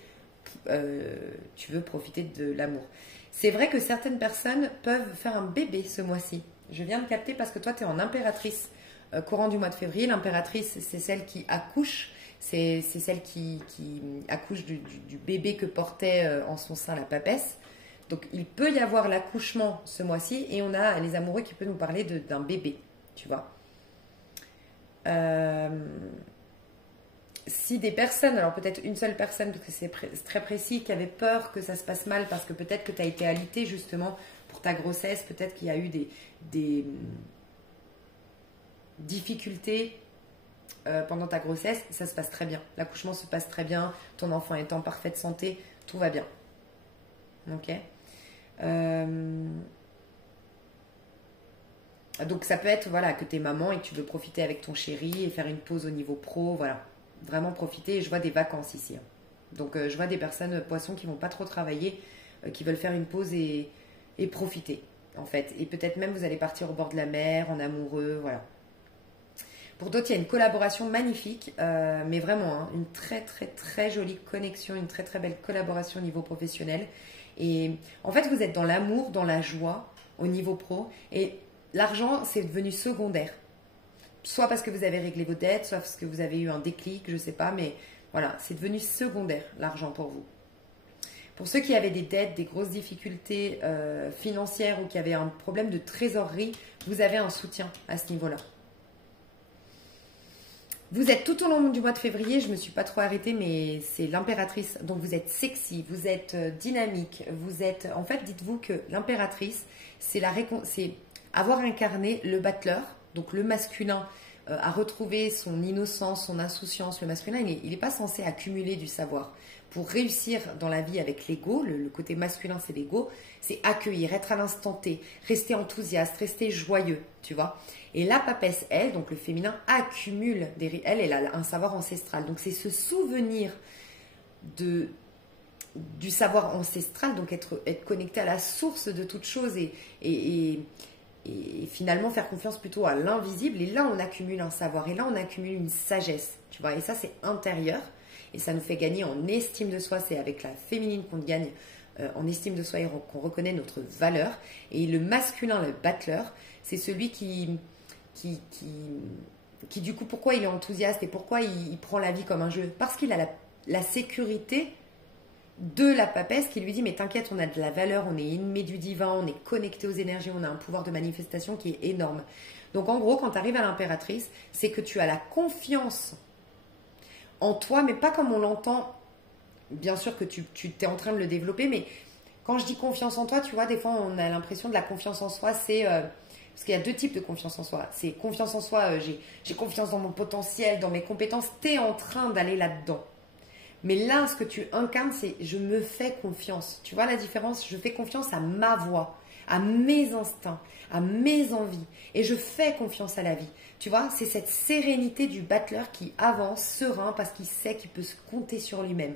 de l'amour. C'est vrai que certaines personnes peuvent faire un bébé ce mois-ci. Je viens de capter parce que toi, tu es en impératrice courant du mois de février. L'impératrice, c'est celle qui accouche. C'est celle qui accouche du bébé que portait en son sein la papesse. Donc, il peut y avoir l'accouchement ce mois-ci et on a les amoureux qui peuvent nous parler d'un bébé, tu vois. Si des personnes, alors peut-être une seule personne, parce que c'est très précis, qui avait peur que ça se passe mal parce que peut-être que tu as été alitée justement pour ta grossesse, peut-être qu'il y a eu des difficultés pendant ta grossesse, ça se passe très bien. L'accouchement se passe très bien, ton enfant est en parfaite santé, tout va bien. Ok. Donc ça peut être que tu es maman et que tu veux profiter avec ton chéri et faire une pause au niveau pro, voilà. Vraiment profiter. Et je vois des vacances ici. Donc je vois des personnes poissons qui vont pas trop travailler, qui veulent faire une pause et profiter en fait. Et peut-être même vous allez partir au bord de la mer, en amoureux, voilà. Pour d'autres, il y a une collaboration magnifique, mais vraiment une très très très jolie connexion, une très très belle collaboration au niveau professionnel. Et en fait, vous êtes dans l'amour, dans la joie au niveau pro. Et l'argent, c'est devenu secondaire. Soit parce que vous avez réglé vos dettes, soit parce que vous avez eu un déclic, je ne sais pas. Mais voilà, c'est devenu secondaire, l'argent pour vous. Pour ceux qui avaient des dettes, des grosses difficultés financières ou qui avaient un problème de trésorerie, vous avez un soutien à ce niveau-là. Vous êtes tout au long du mois de février, je ne me suis pas trop arrêtée, mais c'est l'impératrice. Donc vous êtes sexy, vous êtes dynamique, vous êtes... En fait, dites-vous que l'impératrice, c'est avoir incarné le battleur, donc le masculin, à retrouver son innocence, son insouciance. Le masculin, il n'est pas censé accumuler du savoir. Pour réussir dans la vie avec l'ego, le côté masculin, c'est l'ego, c'est accueillir, être à l'instant T, rester enthousiaste, rester joyeux, tu vois. Et la papesse, elle, donc le féminin, accumule elle a un savoir ancestral. Donc c'est se souvenir du savoir ancestral, donc être connecté à la source de toute chose et finalement faire confiance plutôt à l'invisible. Et là, on accumule un savoir et là, on accumule une sagesse, tu vois. Et ça, c'est intérieur et ça nous fait gagner en estime de soi. C'est avec la féminine qu'on gagne en estime de soi et qu'on reconnaît notre valeur. Et le masculin, le battleur, c'est celui qui du coup, pourquoi il est enthousiaste et pourquoi il prend la vie comme un jeu? Parce qu'il a la sécurité de la papesse qui lui dit mais t'inquiète, on a de la valeur, on est inhumé du divin, on est connecté aux énergies, on a un pouvoir de manifestation qui est énorme. Donc en gros, quand tu arrives à l'impératrice, c'est que tu as la confiance en toi, mais pas comme on l'entend. Bien sûr que tu es en train de le développer, mais quand je dis confiance en toi, tu vois, des fois on a l'impression de la confiance en soi, c'est... parce qu'il y a deux types de confiance en soi. C'est confiance en soi, j'ai confiance dans mon potentiel, dans mes compétences, tu es en train d'aller là-dedans. Mais là, ce que tu incarnes, c'est je me fais confiance. Tu vois la différence? Je fais confiance à ma voix, à mes instincts, à mes envies. Et je fais confiance à la vie. Tu vois, c'est cette sérénité du battleur qui avance serein parce qu'il sait qu'il peut se compter sur lui-même.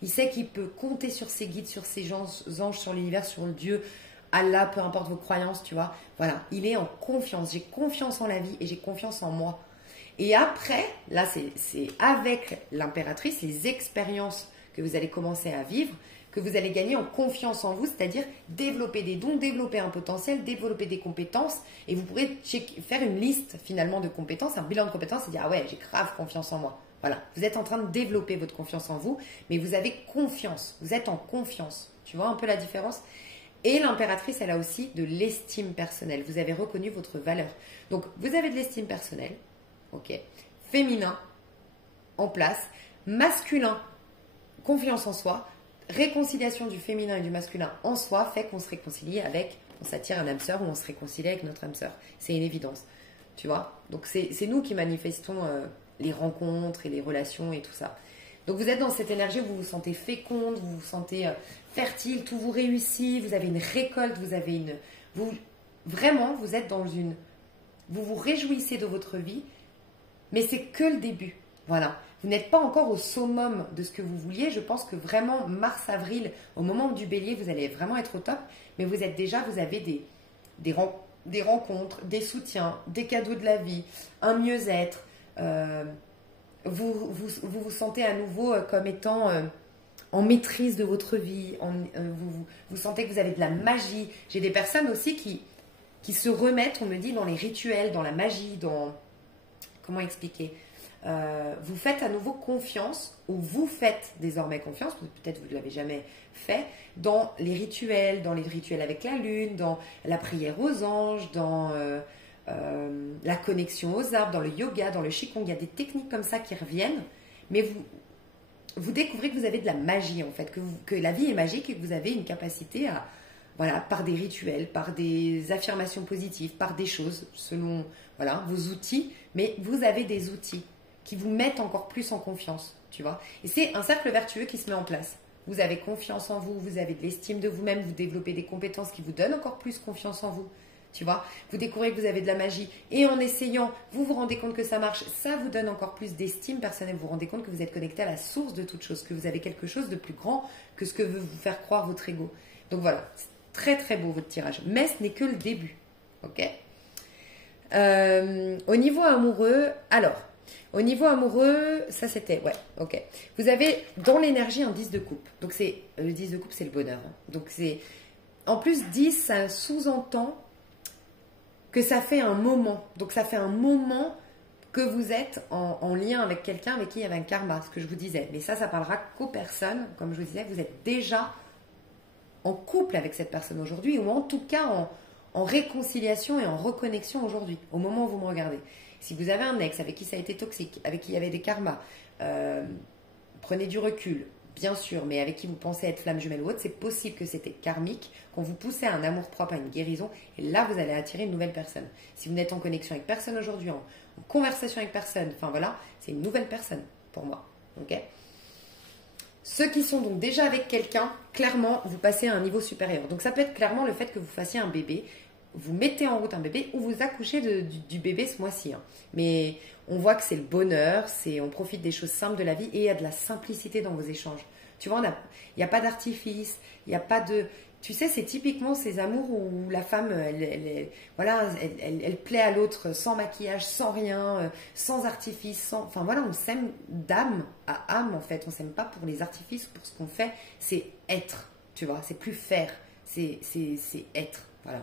Il sait qu'il peut compter sur ses guides, sur ses anges, sur l'univers, sur le Dieu, Allah, peu importe vos croyances, tu vois. Voilà, il est en confiance. J'ai confiance en la vie et j'ai confiance en moi. Et après, là, c'est avec l'impératrice, les expériences que vous allez commencer à vivre, que vous allez gagner en confiance en vous, c'est-à-dire développer des dons, développer un potentiel, développer des compétences. Et vous pourrez faire une liste finalement de compétences, un bilan de compétences et dire « Ah ouais, j'ai grave confiance en moi ». Voilà, vous êtes en train de développer votre confiance en vous, mais vous avez confiance, vous êtes en confiance. Tu vois un peu la différence? Et l'impératrice, elle a aussi de l'estime personnelle. Vous avez reconnu votre valeur. Donc, vous avez de l'estime personnelle. Ok, féminin en place, masculin, confiance en soi, réconciliation du féminin et du masculin en soi fait qu'on se réconcilie avec, on s'attire un âme sœur ou on se réconcilie avec notre âme sœur. C'est une évidence, tu vois. Donc c'est nous qui manifestons les rencontres et les relations et tout ça. Donc vous êtes dans cette énergie où vous vous sentez féconde, vous vous sentez fertile, tout vous réussit, vous avez une récolte, vraiment vous êtes dans une, vous vous réjouissez de votre vie. Mais c'est que le début. Voilà. Vous n'êtes pas encore au summum de ce que vous vouliez. Je pense que vraiment, mars-avril, au moment du bélier, vous allez vraiment être au top. Mais vous avez des rencontres, des soutiens, des cadeaux de la vie, un mieux-être. Vous sentez à nouveau comme étant en maîtrise de votre vie. Vous sentez que vous avez de la magie. J'ai des personnes aussi qui se remettent, on me dit, dans les rituels, dans la magie, dans... Comment expliquer? Vous faites à nouveau confiance, ou vous faites désormais confiance, peut-être vous ne l'avez jamais fait, dans les rituels avec la lune, dans la prière aux anges, dans la connexion aux arbres, dans le yoga, dans le qigong. Il y a des techniques comme ça qui reviennent, mais vous découvrez que vous avez de la magie en fait, que la vie est magique et que vous avez une capacité à, voilà, par des rituels, par des affirmations positives, par des choses, selon voilà, vos outils, mais vous avez des outils qui vous mettent encore plus en confiance, tu vois. Et c'est un cercle vertueux qui se met en place. Vous avez confiance en vous, vous avez de l'estime de vous-même, vous développez des compétences qui vous donnent encore plus confiance en vous, tu vois. Vous découvrez que vous avez de la magie et en essayant, vous vous rendez compte que ça marche, ça vous donne encore plus d'estime personnelle, vous vous rendez compte que vous êtes connecté à la source de toute chose, que vous avez quelque chose de plus grand que ce que veut vous faire croire votre ego. Donc voilà, c'est très très beau votre tirage, mais ce n'est que le début, ok. Au niveau amoureux, ça c'était, ouais, ok. Vous avez dans l'énergie un 10 de coupe. Donc le 10 de coupe, c'est le bonheur. Hein. Donc c'est, en plus 10, ça sous-entend que ça fait un moment. Donc ça fait un moment que vous êtes en lien avec quelqu'un avec qui il y avait un karma, ce que je vous disais. Mais ça parlera qu'aux personnes, comme je vous disais, vous êtes déjà en couple avec cette personne aujourd'hui, ou en tout cas en réconciliation et en reconnexion aujourd'hui, au moment où vous me regardez. Si vous avez un ex avec qui ça a été toxique, avec qui il y avait des karmas, prenez du recul, bien sûr, mais avec qui vous pensez être flamme jumelle ou autre, c'est possible que c'était karmique, qu'on vous poussait à un amour propre, à une guérison, et là vous allez attirer une nouvelle personne. Si vous n'êtes en connexion avec personne aujourd'hui, en conversation avec personne, enfin voilà, c'est une nouvelle personne pour moi. Ok ? Ceux qui sont donc déjà avec quelqu'un, clairement, vous passez à un niveau supérieur. Donc ça peut être clairement le fait que vous fassiez un bébé, vous mettez en route un bébé ou vous accouchez du bébé ce mois-ci. Hein. Mais on voit que c'est le bonheur, on profite des choses simples de la vie et il y a de la simplicité dans vos échanges. Tu vois, il n'y a pas d'artifice, il n'y a pas de... Tu sais, c'est typiquement ces amours où la femme, elle plaît à l'autre sans maquillage, sans rien, sans artifice, sans... Enfin voilà, on s'aime d'âme à âme en fait. On s'aime pas pour les artifices ou pour ce qu'on fait. C'est être, tu vois. C'est plus faire, c'est être. Voilà.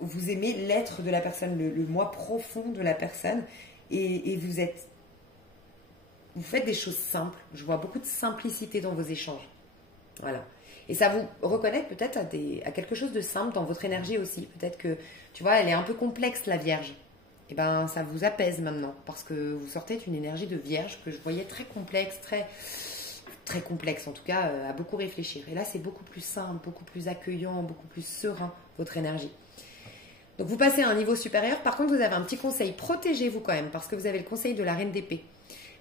Vous aimez l'être de la personne, le moi profond de la personne et vous faites des choses simples. Je vois beaucoup de simplicité dans vos échanges. Voilà. Et ça vous reconnaît peut-être à quelque chose de simple dans votre énergie aussi. Peut-être que, tu vois, elle est un peu complexe, la Vierge. Et ben, ça vous apaise maintenant. Parce que vous sortez d'une énergie de Vierge que je voyais très complexe, très complexe en tout cas, à beaucoup réfléchir. Et là, c'est beaucoup plus simple, beaucoup plus accueillant, beaucoup plus serein, votre énergie. Donc, vous passez à un niveau supérieur. Par contre, vous avez un petit conseil. Protégez-vous quand même, parce que vous avez le conseil de la Reine d'épée.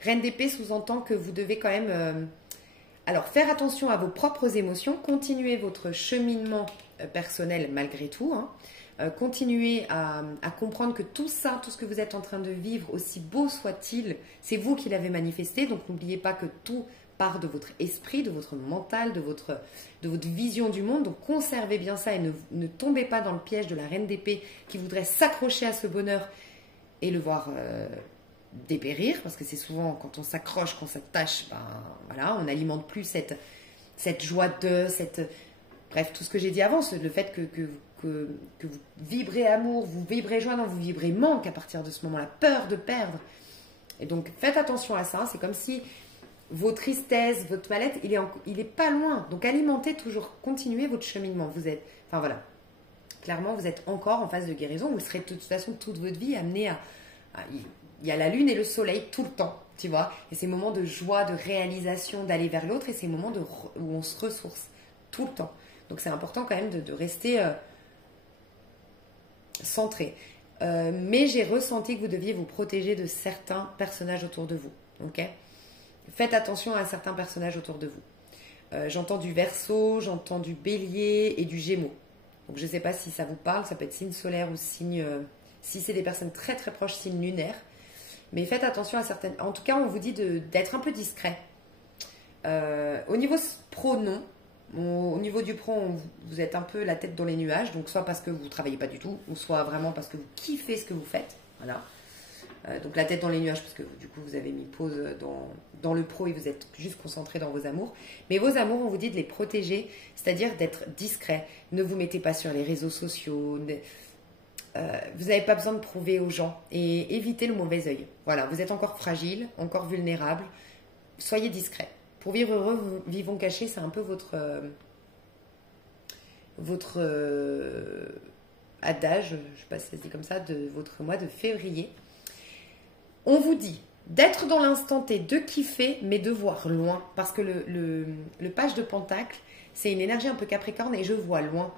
Reine d'épée sous-entend que vous devez quand même... Alors, faire attention à vos propres émotions, continuer votre cheminement personnel malgré tout, hein. Continuez à comprendre que tout ça, tout ce que vous êtes en train de vivre, aussi beau soit-il, c'est vous qui l'avez manifesté, donc n'oubliez pas que tout part de votre esprit, de votre mental, de votre vision du monde, donc conservez bien ça et ne tombez pas dans le piège de la Reine d'épée qui voudrait s'accrocher à ce bonheur et le voir... dépérir, parce que c'est souvent quand on s'accroche, qu'on s'attache, ben voilà, on n'alimente plus cette joie bref, tout ce que j'ai dit avant, le fait que vous vibrez amour, vous vibrez joie, non, vous vibrez manque à partir de ce moment-là, peur de perdre. Et donc faites attention à ça, c'est comme si vos tristesses, votre mal-être, il est pas loin, donc alimentez toujours, continuez votre cheminement, enfin voilà, clairement vous êtes encore en phase de guérison, vous serez de toute façon toute votre vie amené il y a la lune et le soleil tout le temps, tu vois. Et ces moments de joie, de réalisation, d'aller vers l'autre et ces moments où on se ressource tout le temps. Donc c'est important quand même de rester centré. Mais j'ai ressenti que vous deviez vous protéger de certains personnages autour de vous. Ok ? Faites attention à certains personnages autour de vous. J'entends du Verseau, j'entends du Bélier et du Gémeaux. Donc je ne sais pas si ça vous parle, ça peut être signe solaire ou signe... si c'est des personnes très très proches, signe lunaire. Mais faites attention à certaines... En tout cas, on vous dit d'être un peu discret. Au niveau pro, non. Au niveau du pro, vous êtes un peu la tête dans les nuages. Donc, soit parce que vous ne travaillez pas du tout, ou soit vraiment parce que vous kiffez ce que vous faites. Voilà. Donc, la tête dans les nuages, parce que du coup, vous avez mis pause dans le pro et vous êtes juste concentré dans vos amours. Mais vos amours, on vous dit de les protéger, c'est-à-dire d'être discret. Ne vous mettez pas sur les réseaux sociaux. Vous n'avez pas besoin de prouver aux gens et évitez le mauvais œil. Voilà, vous êtes encore fragile, encore vulnérable. Soyez discret. Pour vivre heureux, vivons cachés, c'est un peu votre adage, je ne sais pas si ça se dit comme ça, de votre mois de février. On vous dit d'être dans l'instant T, de kiffer, mais de voir loin. Parce que le page de Pentacle, c'est une énergie un peu capricorne et je vois loin.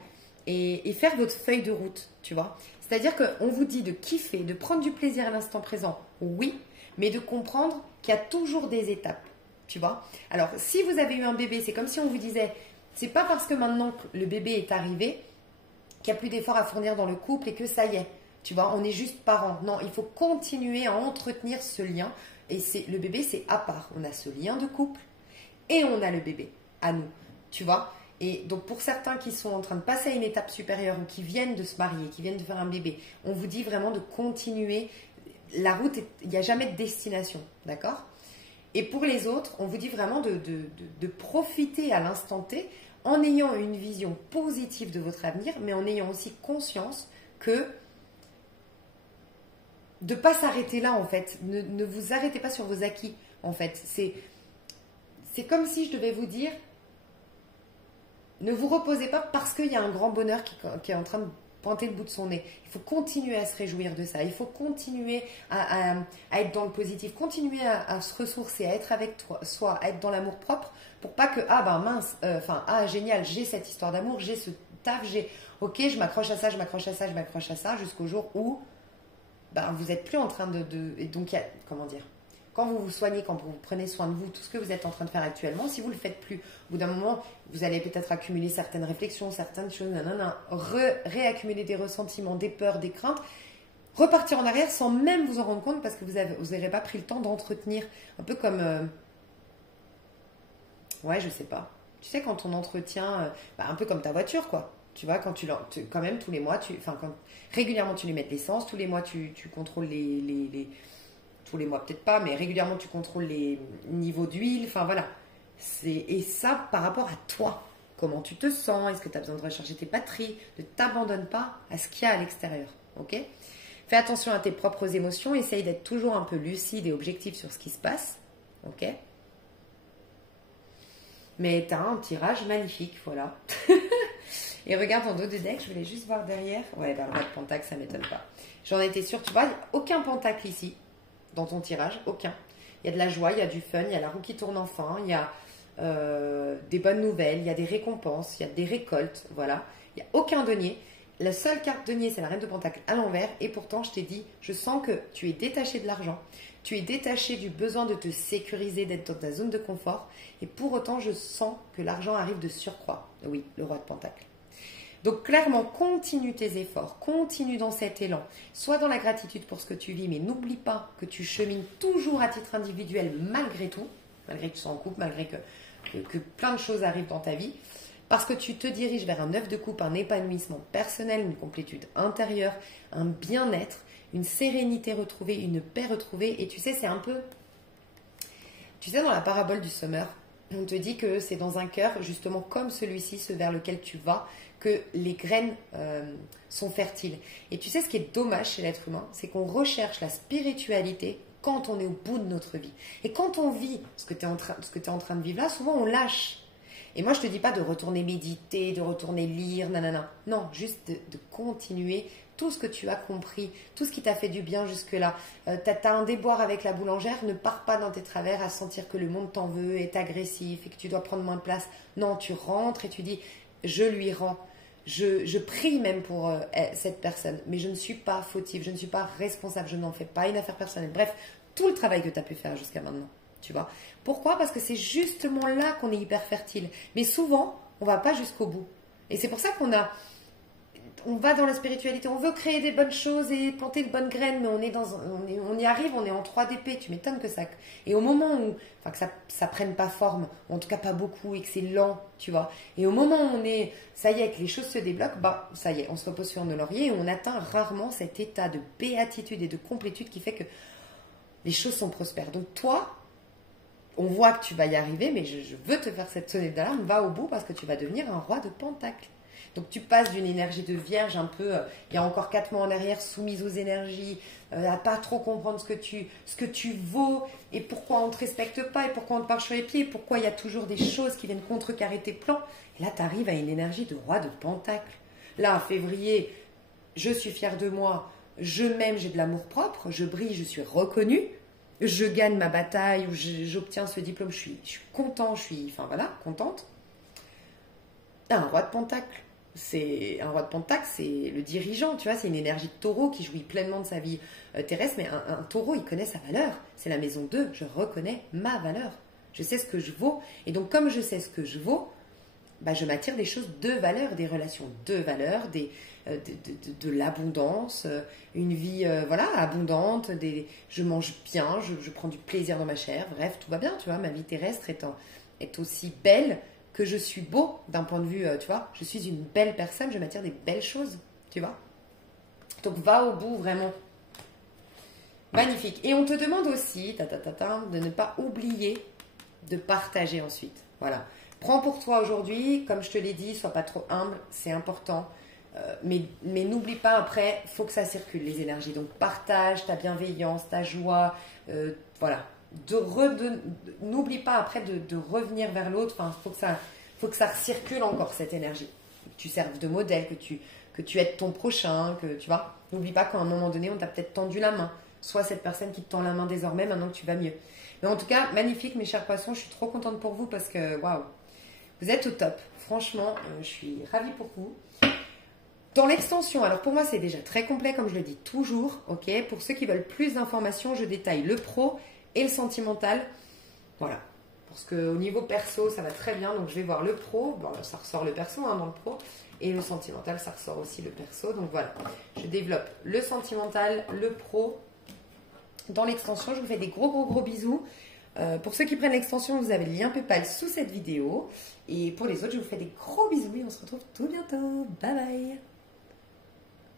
Et faire votre feuille de route, tu vois. C'est-à-dire qu'on vous dit de kiffer, de prendre du plaisir à l'instant présent, oui, mais de comprendre qu'il y a toujours des étapes, tu vois. Alors, si vous avez eu un bébé, c'est comme si on vous disait, c'est pas parce que maintenant que le bébé est arrivé qu'il n'y a plus d'efforts à fournir dans le couple et que ça y est, tu vois, on est juste parents. Non, il faut continuer à entretenir ce lien. Et le bébé, c'est à part. On a ce lien de couple et on a le bébé à nous, tu vois. Et donc pour certains qui sont en train de passer à une étape supérieure ou qui viennent de se marier, qui viennent de faire un bébé, on vous dit vraiment de continuer. La route, il n'y a jamais de destination, d'accord ? Et pour les autres, on vous dit vraiment de profiter à l'instant T en ayant une vision positive de votre avenir, mais en ayant aussi conscience que de ne pas s'arrêter là en fait. Ne vous arrêtez pas sur vos acquis en fait. C'est comme si je devais vous dire... Ne vous reposez pas parce qu'il y a un grand bonheur qui est en train pointer le bout de son nez. Il faut continuer à se réjouir de ça. Il faut continuer à être dans le positif, continuer à se ressourcer, à être avec soi, à être dans l'amour propre pour pas que, ah ben mince, génial, j'ai cette histoire d'amour, j'ai ce taf, ok, je m'accroche à ça, je m'accroche à ça, je m'accroche à ça, jusqu'au jour où vous n'êtes plus en train et donc, comment dire, quand vous vous soignez, quand vous prenez soin de vous, tout ce que vous êtes en train de faire actuellement, si vous ne le faites plus, au bout d'un moment, vous allez peut-être accumuler certaines réflexions, certaines choses, réaccumuler des ressentiments, des peurs, des craintes, repartir en arrière sans même vous en rendre compte parce que vous n'aurez pas pris le temps d'entretenir. Un peu comme... ouais, je sais pas. Tu sais, quand on entretient, un peu comme ta voiture, quoi. Tu vois, quand quand même, tous les mois, régulièrement, tu lui mets de l'essence, tous les mois, tu contrôles tous les mois peut-être pas, mais régulièrement tu contrôles les niveaux d'huile, enfin voilà. Et ça par rapport à toi, comment tu te sens, est-ce que tu as besoin de recharger tes batteries, ne t'abandonne pas à ce qu'il y a à l'extérieur, ok? Fais attention à tes propres émotions, essaye d'être toujours un peu lucide et objectif sur ce qui se passe, ok? Mais tu as un tirage magnifique, voilà. Et regarde en dos de deck, je voulais juste voir derrière. Ouais, le roi de pentacle, ça m'étonne pas. J'en étais sûre, tu vois, il n'y a aucun pentacle ici. Dans ton tirage, aucun. Il y a de la joie, il y a du fun, il y a la roue qui tourne enfin, il y a des bonnes nouvelles, il y a des récompenses, il y a des récoltes, voilà. Il n'y a aucun denier. La seule carte denier, c'est la reine de pentacle à l'envers. Et pourtant, je t'ai dit, je sens que tu es détaché de l'argent. Tu es détaché du besoin de te sécuriser, d'être dans ta zone de confort. Et pour autant, je sens que l'argent arrive de surcroît. Oui, le roi de pentacle. Donc clairement, continue tes efforts, continue dans cet élan, sois dans la gratitude pour ce que tu vis, mais n'oublie pas que tu chemines toujours à titre individuel malgré tout, malgré que tu sois en couple, malgré que plein de choses arrivent dans ta vie, parce que tu te diriges vers un 9 de coupe, un épanouissement personnel, une complétude intérieure, un bien-être, une sérénité retrouvée, une paix retrouvée, et tu sais, c'est un peu, tu sais, dans la parabole du semeur, on te dit que c'est dans un cœur, justement comme celui-ci, ce vers lequel tu vas, que les graines sont fertiles. Et tu sais, ce qui est dommage chez l'être humain, c'est qu'on recherche la spiritualité quand on est au bout de notre vie. Et quand on vit ce que tu es en train de vivre là, souvent on lâche. Et moi, je ne te dis pas de retourner méditer, de retourner lire, nanana. Non, juste de continuer tout ce que tu as compris, tout ce qui t'a fait du bien jusque-là. Tu as un déboire avec la boulangère, ne pars pas dans tes travers à sentir que le monde t'en veut, est agressif et que tu dois prendre moins de place. Non, tu rentres et tu dis, je lui rends. Je prie même pour cette personne, mais je ne suis pas fautive, je ne suis pas responsable, je n'en fais pas une affaire personnelle. Bref, tout le travail que tu as pu faire jusqu'à maintenant, tu vois. Pourquoi? Parce que c'est justement là qu'on est hyper fertile. Mais souvent, on ne va pas jusqu'au bout. Et c'est pour ça on va dans la spiritualité, on veut créer des bonnes choses et planter de bonnes graines, mais on y arrive, on est en 3DP, tu m'étonnes que ça... Et au moment où, que ça prenne pas forme, ou en tout cas pas beaucoup, et que c'est lent, tu vois, et au moment où ça y est, que les choses se débloquent, ça y est, on se repose sur nos lauriers et on atteint rarement cet état de béatitude et de complétude qui fait que les choses sont prospères. Donc toi, on voit que tu vas y arriver, mais je veux te faire cette sonnette d'alarme, va au bout parce que tu vas devenir un roi de pentacle. Donc tu passes d'une énergie de vierge un peu, il y a encore 4 mois en arrière, soumise aux énergies, à pas trop comprendre ce que tu vaux et pourquoi on ne te respecte pas et pourquoi on te marche sur les pieds et pourquoi il y a toujours des choses qui viennent contrecarrer tes plans. Et là, tu arrives à une énergie de roi de pentacle. Là, en février, je suis fière de moi, je m'aime, j'ai de l'amour propre, je brille, je suis reconnue, je gagne ma bataille ou j'obtiens ce diplôme, je suis content, contente. Un roi de pentacle. Un roi de pentacle, c'est le dirigeant, tu vois, c'est une énergie de taureau qui jouit pleinement de sa vie terrestre, mais un taureau, il connaît sa valeur. C'est la maison 2, je reconnais ma valeur. Je sais ce que je vaux. Et donc, comme je sais ce que je vaux, je m'attire des choses de valeur, des relations de valeur, de l'abondance, une vie abondante, je mange bien, je prends du plaisir dans ma chair, bref, tout va bien, tu vois, ma vie terrestre est aussi belle que je suis beau d'un point de vue, tu vois, je suis une belle personne, je m'attire des belles choses, tu vois. Donc va au bout, vraiment. Magnifique. Et on te demande aussi, de ne pas oublier de partager ensuite. Voilà. Prends pour toi aujourd'hui, comme je te l'ai dit, sois pas trop humble, c'est important. Mais n'oublie pas après, il faut que ça circule les énergies. Donc partage ta bienveillance, ta joie, voilà. N'oublie pas après de revenir vers l'autre. Enfin, faut que ça circule encore cette énergie. Que tu serves de modèle, que tu aides ton prochain, que tu vois. N'oublie pas qu'à un moment donné, on t'a peut-être tendu la main. Soit cette personne qui te tend la main désormais, maintenant que tu vas mieux. Mais en tout cas, magnifique mes chers poissons, je suis trop contente pour vous parce que, waouh, vous êtes au top. Franchement, je suis ravie pour vous. Dans l'extension, alors pour moi c'est déjà très complet comme je le dis toujours, ok. Pour ceux qui veulent plus d'informations, je détaille le pro et le sentimental. Voilà, parce qu'au niveau perso ça va très bien, donc je vais voir le pro, bon, ça ressort le perso hein, dans le pro, et le sentimental ça ressort aussi le perso, donc voilà. Je développe le sentimental, le pro dans l'extension, je vous fais des gros bisous. Pour ceux qui prennent l'extension, vous avez le lien PayPal sous cette vidéo. Et pour les autres, je vous fais des gros bisous et on se retrouve tout bientôt. Bye bye.